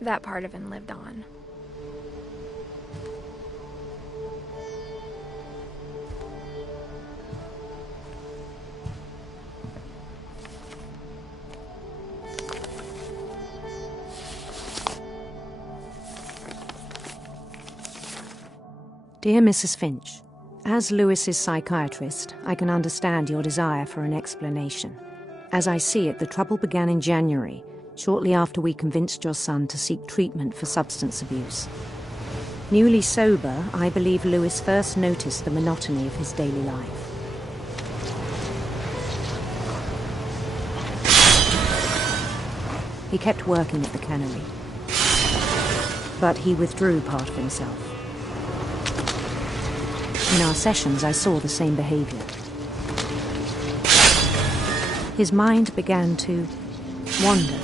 That part of him lived on. Dear Mrs. Finch, as Louis's psychiatrist, I can understand your desire for an explanation. As I see it, the trouble began in January, shortly after we convinced your son to seek treatment for substance abuse. Newly sober, I believe Louis first noticed the monotony of his daily life. He kept working at the cannery, but he withdrew part of himself. In our sessions, I saw the same behavior. His mind began to wander.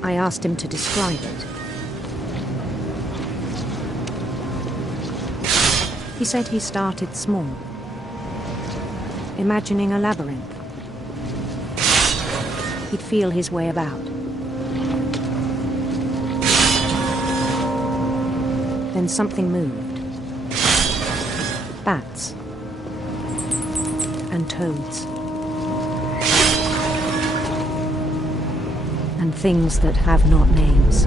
I asked him to describe it. He said he started small, imagining a labyrinth. He'd feel his way about. Then something moved. Bats and toads. And things that have not names.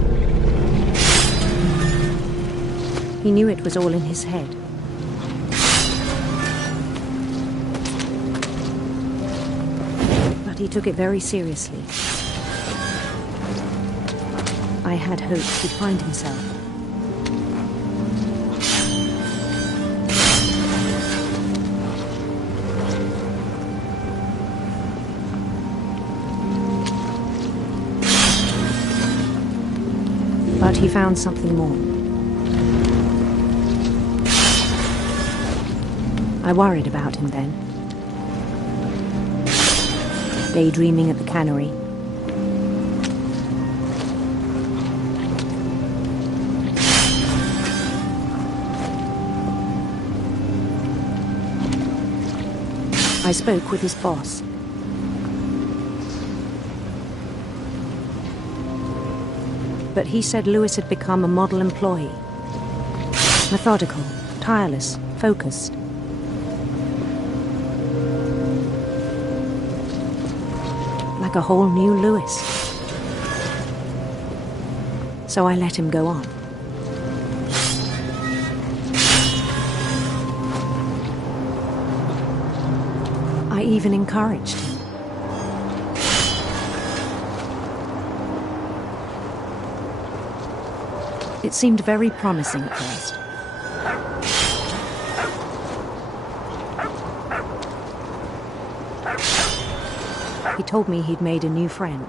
He knew it was all in his head. But he took it very seriously. I had hoped he'd find himself. But he found something more. I worried about him then. Daydreaming at the cannery. I spoke with his boss. But he said Louis had become a model employee. Methodical, tireless, focused. Like a whole new Louis. So I let him go on. I even encouraged him. It seemed very promising at first. He told me he'd made a new friend.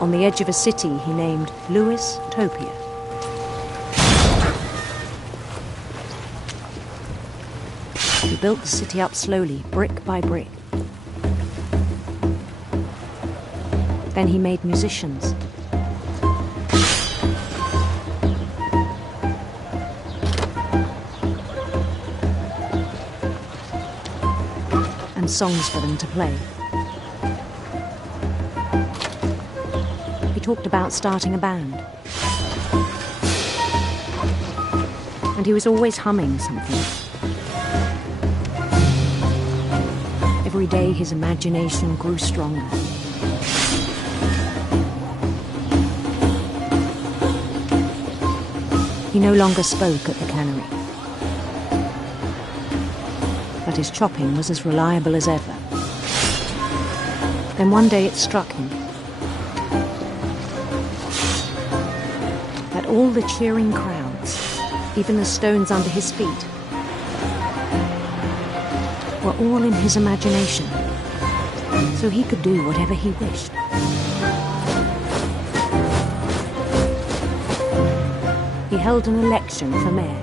On the edge of a city he named Louis Topia. He built the city up slowly, brick by brick. Then he made musicians. And songs for them to play. He talked about starting a band. And he was always humming something. Every day his imagination grew stronger. He no longer spoke at the cannery. But his chopping was as reliable as ever. Then one day it struck him that all the cheering crowds, even the stones under his feet, were all in his imagination, so he could do whatever he wished. He held an election for mayor.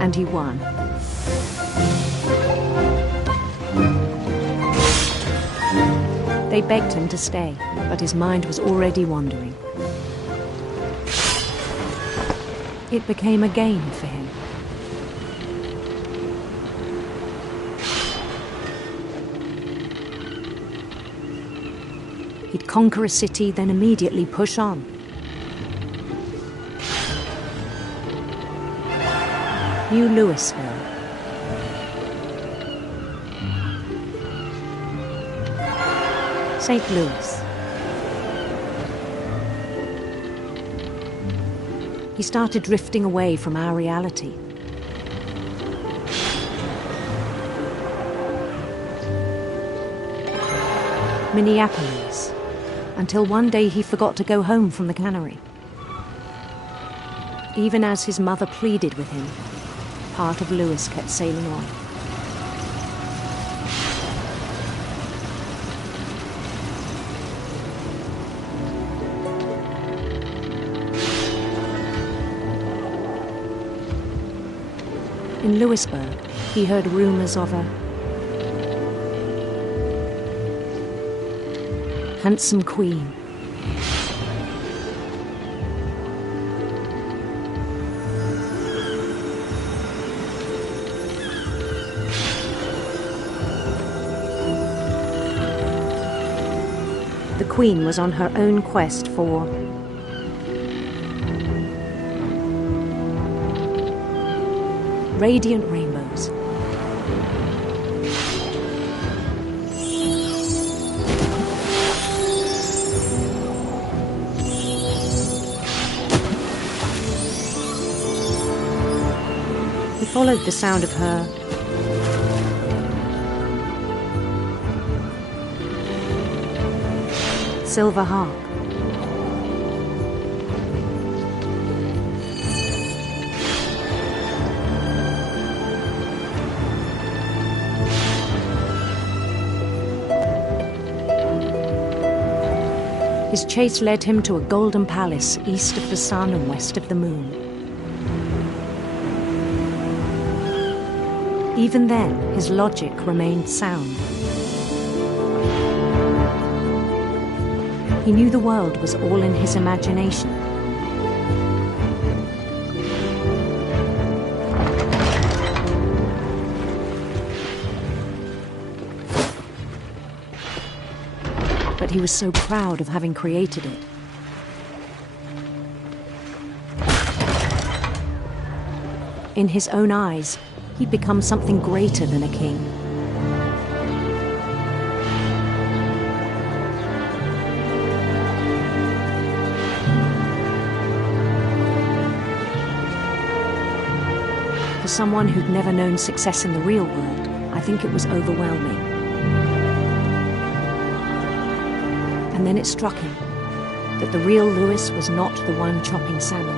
And he won. They begged him to stay, but his mind was already wandering. It became a game for him. He'd conquer a city, then immediately push on. New Louisville. St. Louis. He started drifting away from our reality. Minneapolis, until one day he forgot to go home from the cannery. Even as his mother pleaded with him, part of Louis kept sailing on. In Louisburg, he heard rumors of a handsome queen. The queen was on her own quest for radiant rainbows. He followed the sound of her silver harp. His chase led him to a golden palace east of the sun and west of the moon. Even then, his logic remained sound. He knew the world was all in his imagination. But he was so proud of having created it. In his own eyes, he'd become something greater than a king. For someone who'd never known success in the real world, I think it was overwhelming. And then it struck him that the real Louis was not the one chopping salmon.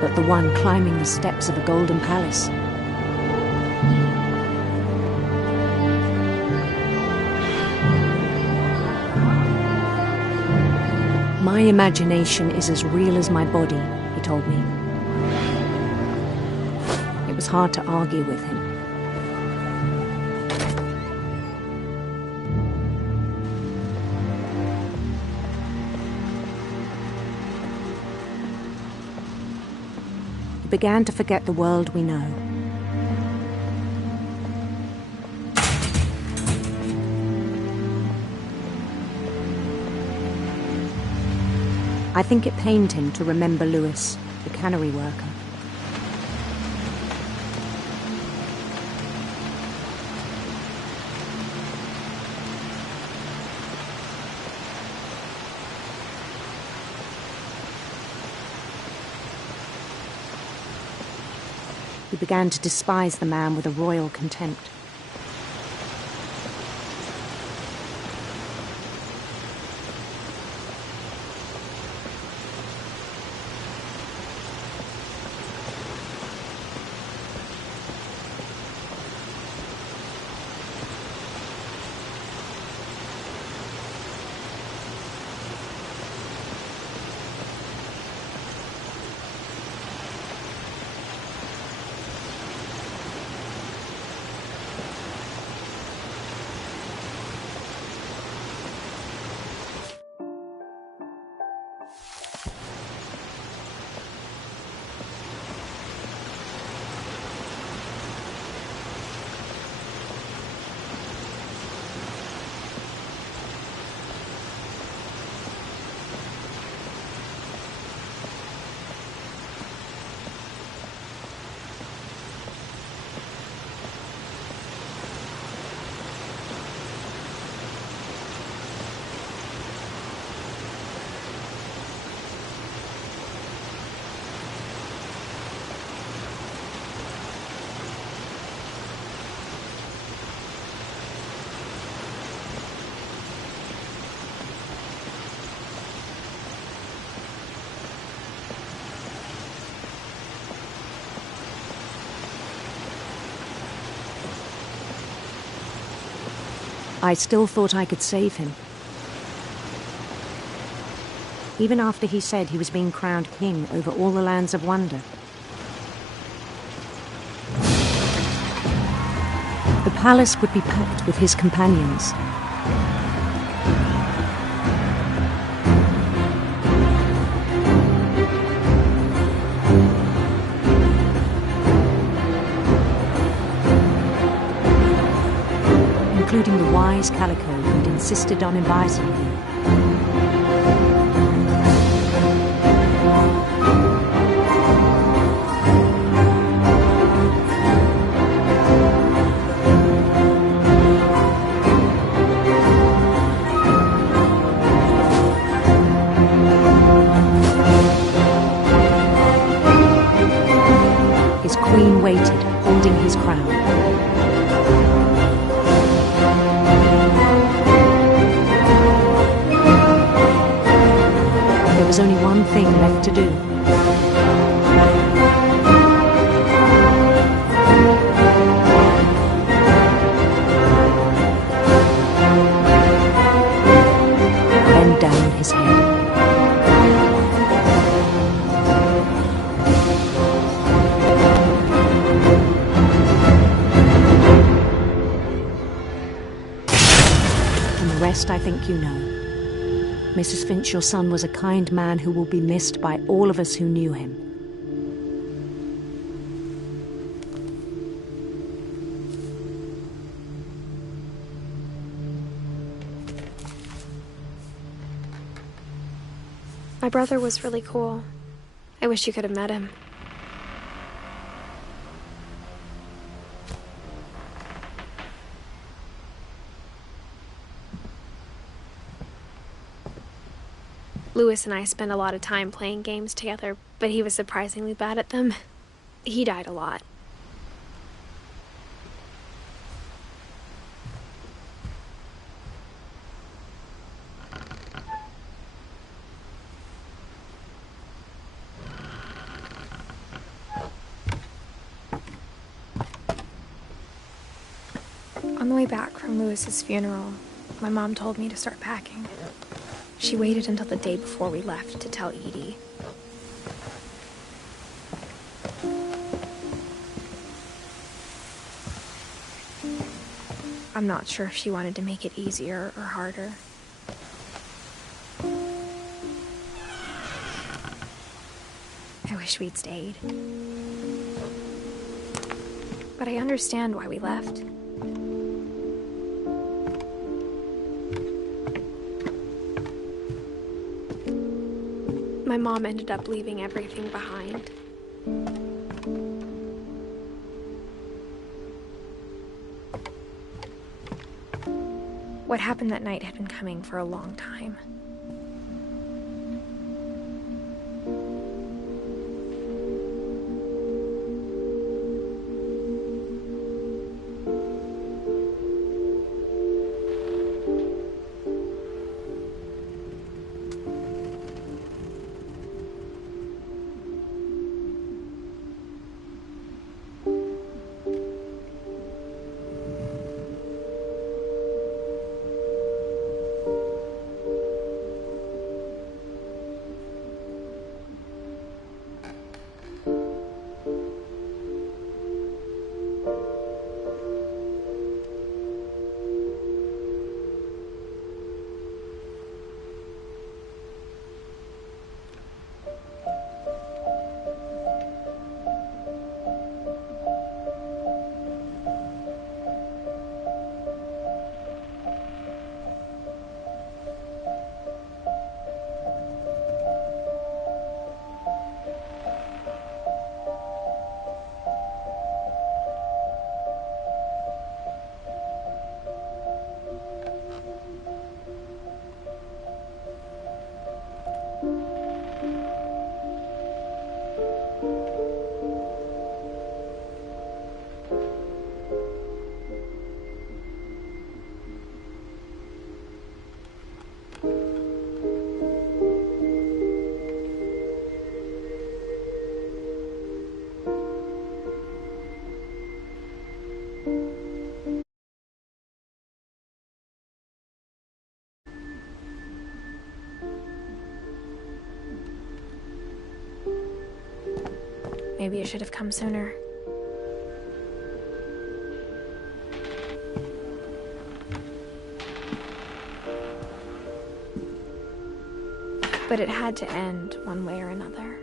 but the one climbing the steps of a golden palace. My imagination is as real as my body, he told me. It was hard to argue with him. He began to forget the world we know. I think it pained him to remember Lewis, the cannery worker. He began to despise the man with a royal contempt. I still thought I could save him. Even after he said he was being crowned king over all the lands of wonder. The palace would be packed with his companions. Including the wise Calico who'd insisted on inviting him. His queen waited, holding his crown. There was only one thing left to do. Bend down his head. And the rest I think you know. Mrs. Finch, your son was a kind man who will be missed by all of us who knew him. My brother was really cool. I wish you could have met him. Lewis and I spent a lot of time playing games together, but he was surprisingly bad at them. He died a lot. On the way back from Lewis's funeral, my mom told me to start packing. She waited until the day before we left to tell Edie. I'm not sure if she wanted to make it easier or harder. I wish we'd stayed. But I understand why we left. My mom ended up leaving everything behind. What happened that night had been coming for a long time. Maybe it should have come sooner. But it had to end one way or another.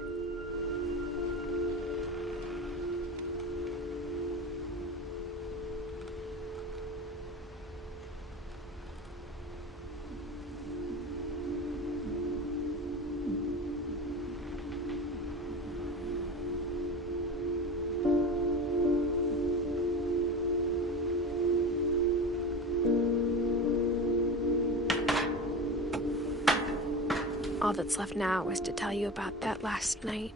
All that's left now is to tell you about that last night.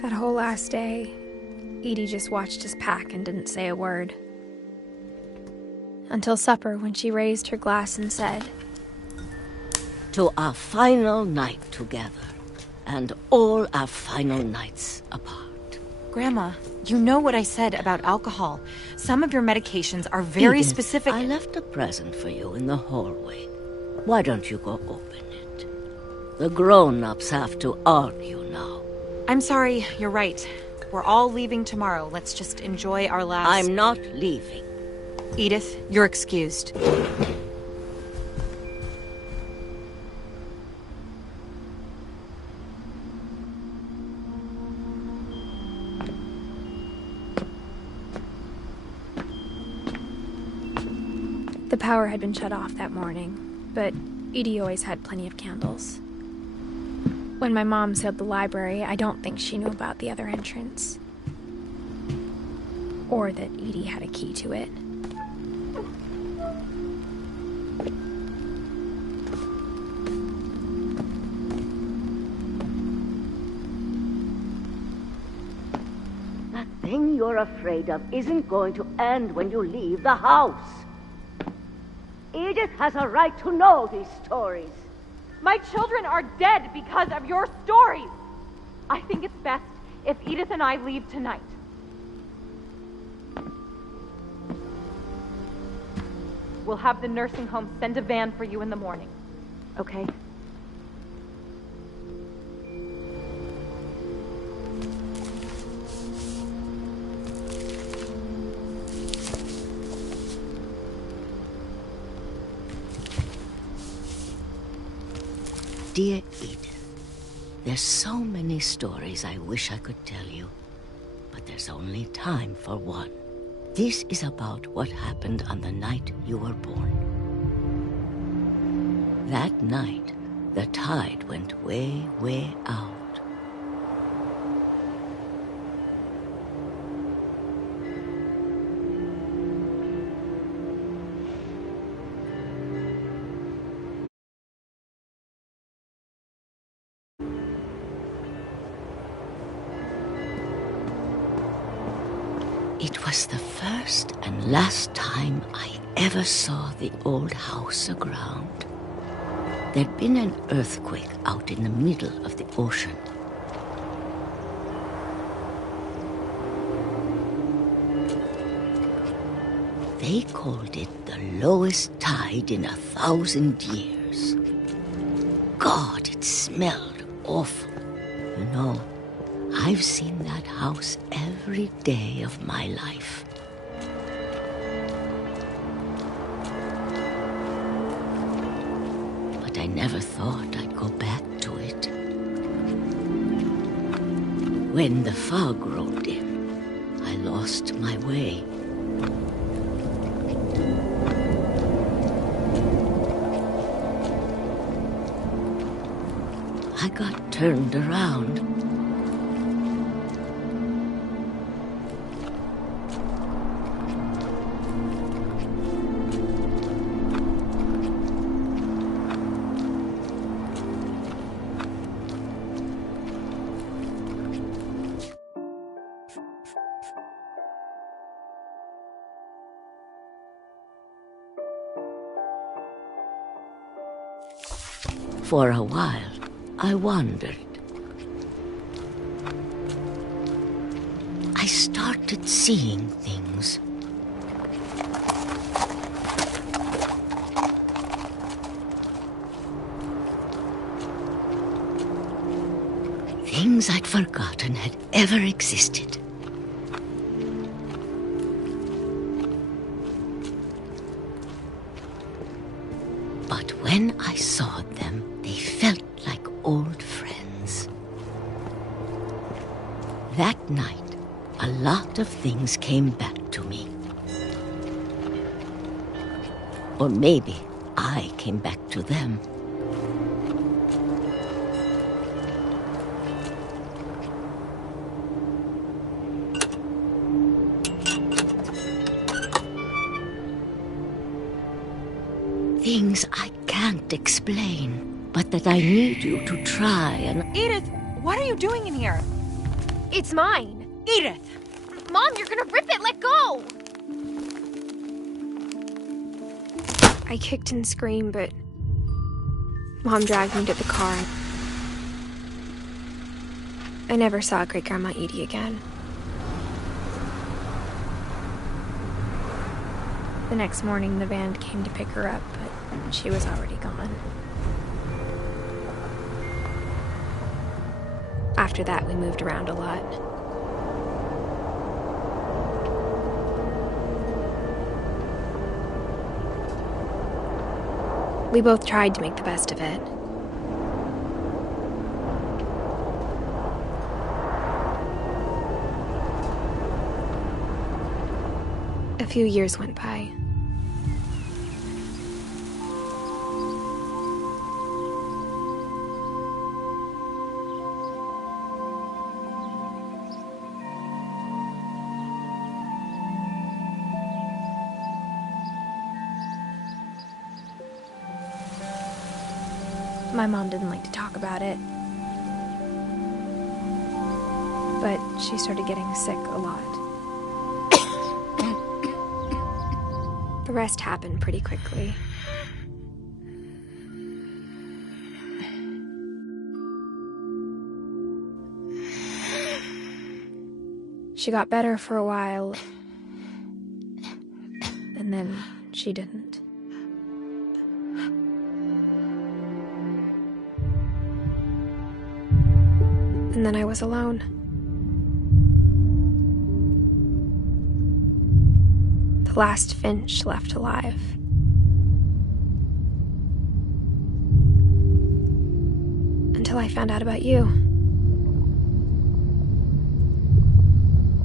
That whole last day, Edie just watched us pack and didn't say a word. Until supper, when she raised her glass and said, "To our final night together, and all our final nights apart." Grandma, you know what I said about alcohol. Some of your medications are very Edith, specific. I left a present for you in the hallway. Why don't you go open it? The grown-ups have to argue now. I'm sorry, you're right. We're all leaving tomorrow. Let's just enjoy our last... I'm not leaving. Edith, you're excused. The power had been shut off that morning, but Edie always had plenty of candles. When my mom sealed the library, I don't think she knew about the other entrance. Or that Edie had a key to it. That thing you're afraid of isn't going to end when you leave the house. Edith has a right to know these stories. My children are dead because of your stories. I think it's best if Edith and I leave tonight. We'll have the nursing home send a van for you in the morning, okay? Dear Edith, there's so many stories I wish I could tell you, but there's only time for one. This is about what happened on the night you were born. That night, the tide went way, way out. It was the first and last time I ever saw the old house aground. There'd been an earthquake out in the middle of the ocean. They called it the lowest tide in 1,000 years. God, it smelled awful. You know, I've seen that house every day of my life. But I never thought I'd go back to it. When the fog rolled in, I lost my way. I got turned around. For a while, I wandered. I started seeing things. Things I'd forgotten had ever existed. But when I saw them, they felt like old friends. That night, a lot of things came back to me. Or maybe I came back to them. Things I can't explain, but that I need you to try and... Edith, what are you doing in here? It's mine. Edith! Mom, you're gonna rip it! Let go! I kicked and screamed, but Mom dragged me to the car. I never saw Great-Grandma Edie again. The next morning, the van came to pick her up, but she was already gone. After that, we moved around a lot. We both tried to make the best of it. A few years went by. My mom didn't like to talk about it. But she started getting sick a lot. The rest happened pretty quickly. She got better for a while, and then she didn't. And then I was alone. The last Finch left alive. Until I found out about you.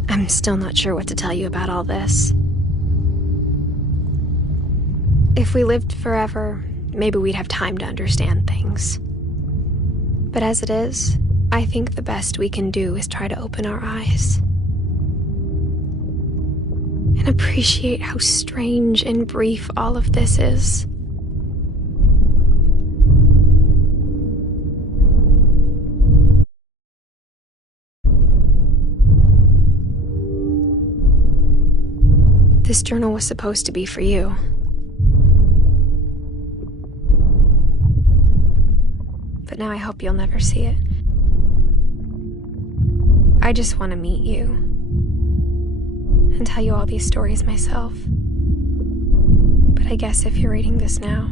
I'm still not sure what to tell you about all this. If we lived forever, maybe we'd have time to understand things. But as it is, I think the best we can do is try to open our eyes. And appreciate how strange and brief all of this is. This journal was supposed to be for you. But now I hope you'll never see it. I just want to meet you and tell you all these stories myself. But I guess if you're reading this now,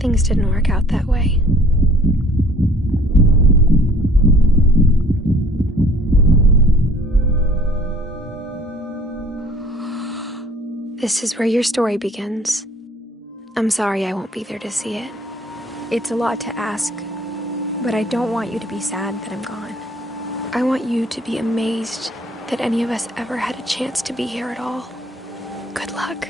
things didn't work out that way. This is where your story begins. I'm sorry I won't be there to see it. It's a lot to ask, but I don't want you to be sad that I'm gone. I want you to be amazed that any of us ever had a chance to be here at all. Good luck.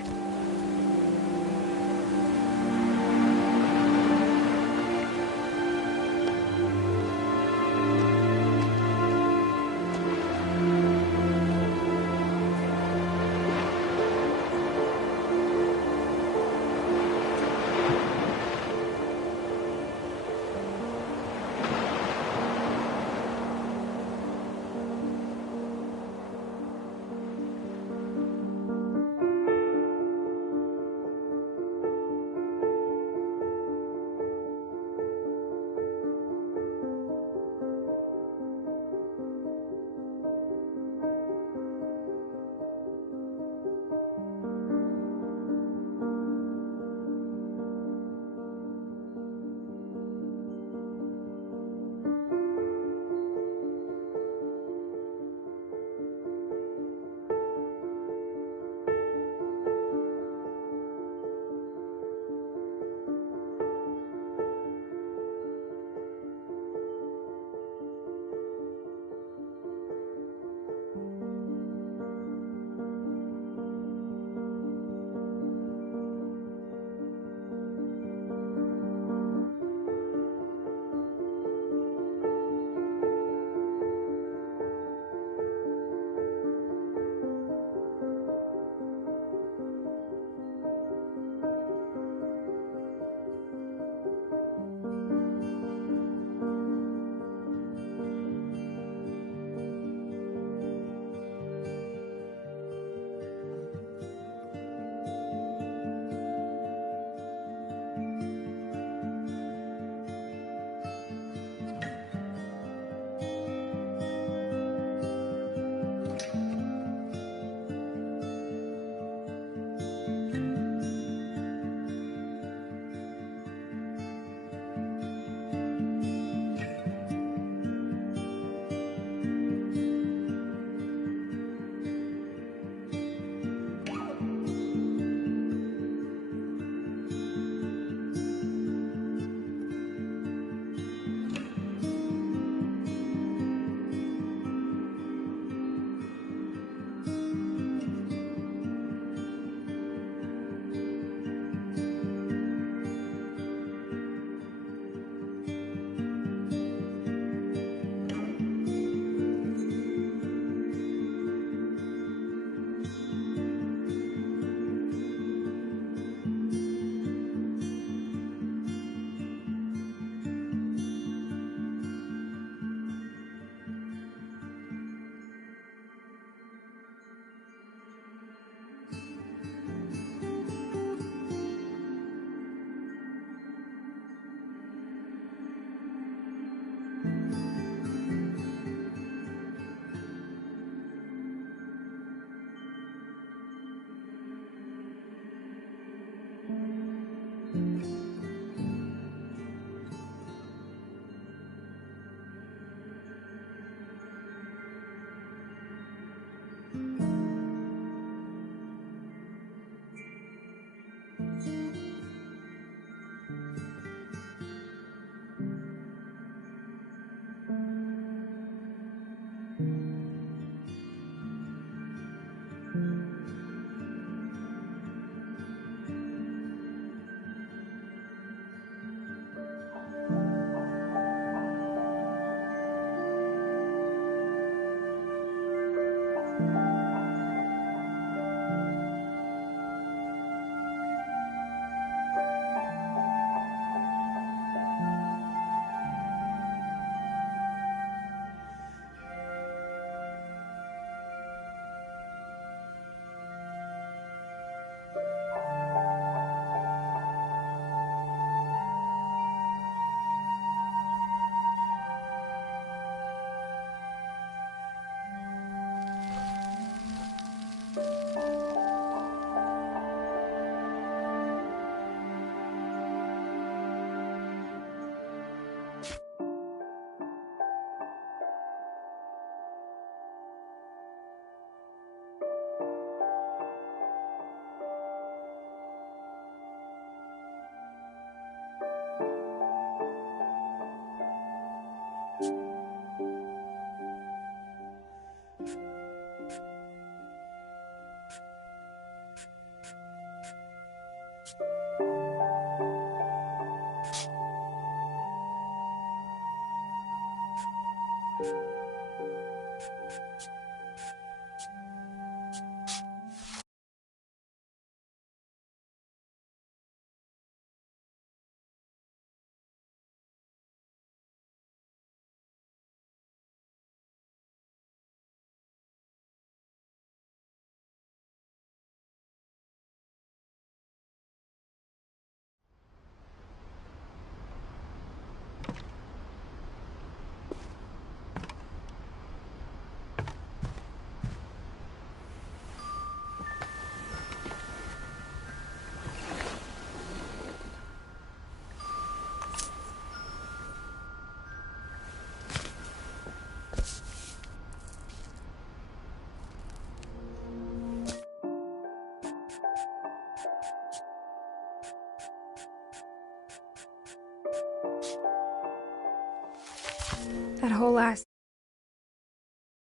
That whole last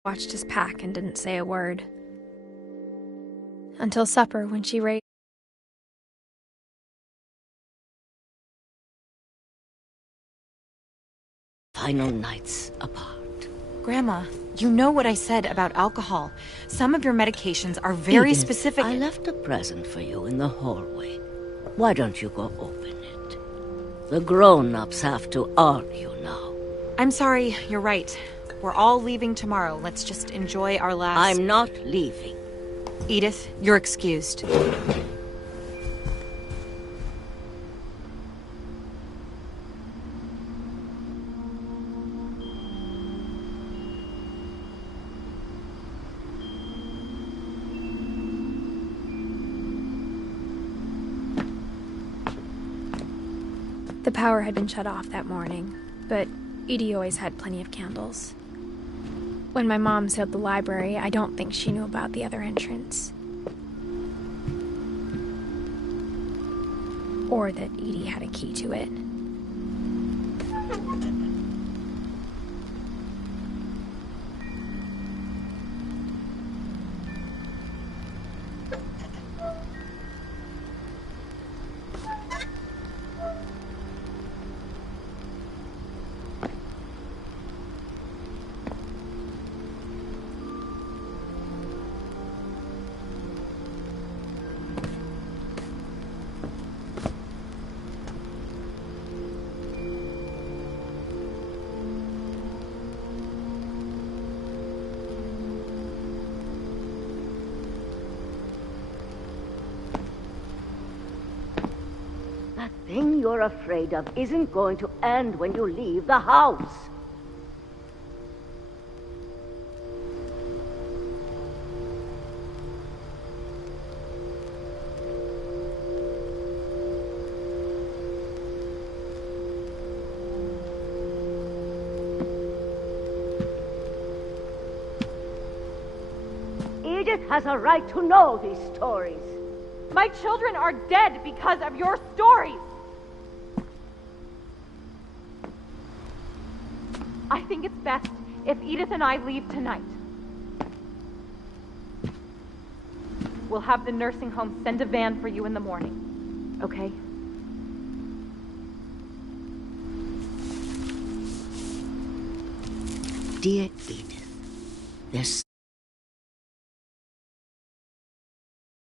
watched us pack and didn't say a word. Until supper when she raised Final nights apart. Grandma, you know what I said about alcohol. Some of your medications are very Edith, specific. I left a present for you in the hallway. Why don't you go open it? The grown-ups have to argue now. I'm sorry, you're right. We're all leaving tomorrow. Let's just enjoy our last... I'm not leaving. Edith, you're excused. The power had been shut off that morning, but Edie always had plenty of candles. When my mom sealed the library, I don't think she knew about the other entrance. Or that Edie had a key to it. That thing you're afraid of isn't going to end when you leave the house. Edith has a right to know these stories. My children are dead because of your stories. I think it's best if Edith and I leave tonight. We'll have the nursing home send a van for you in the morning, okay? Dear Edith, there's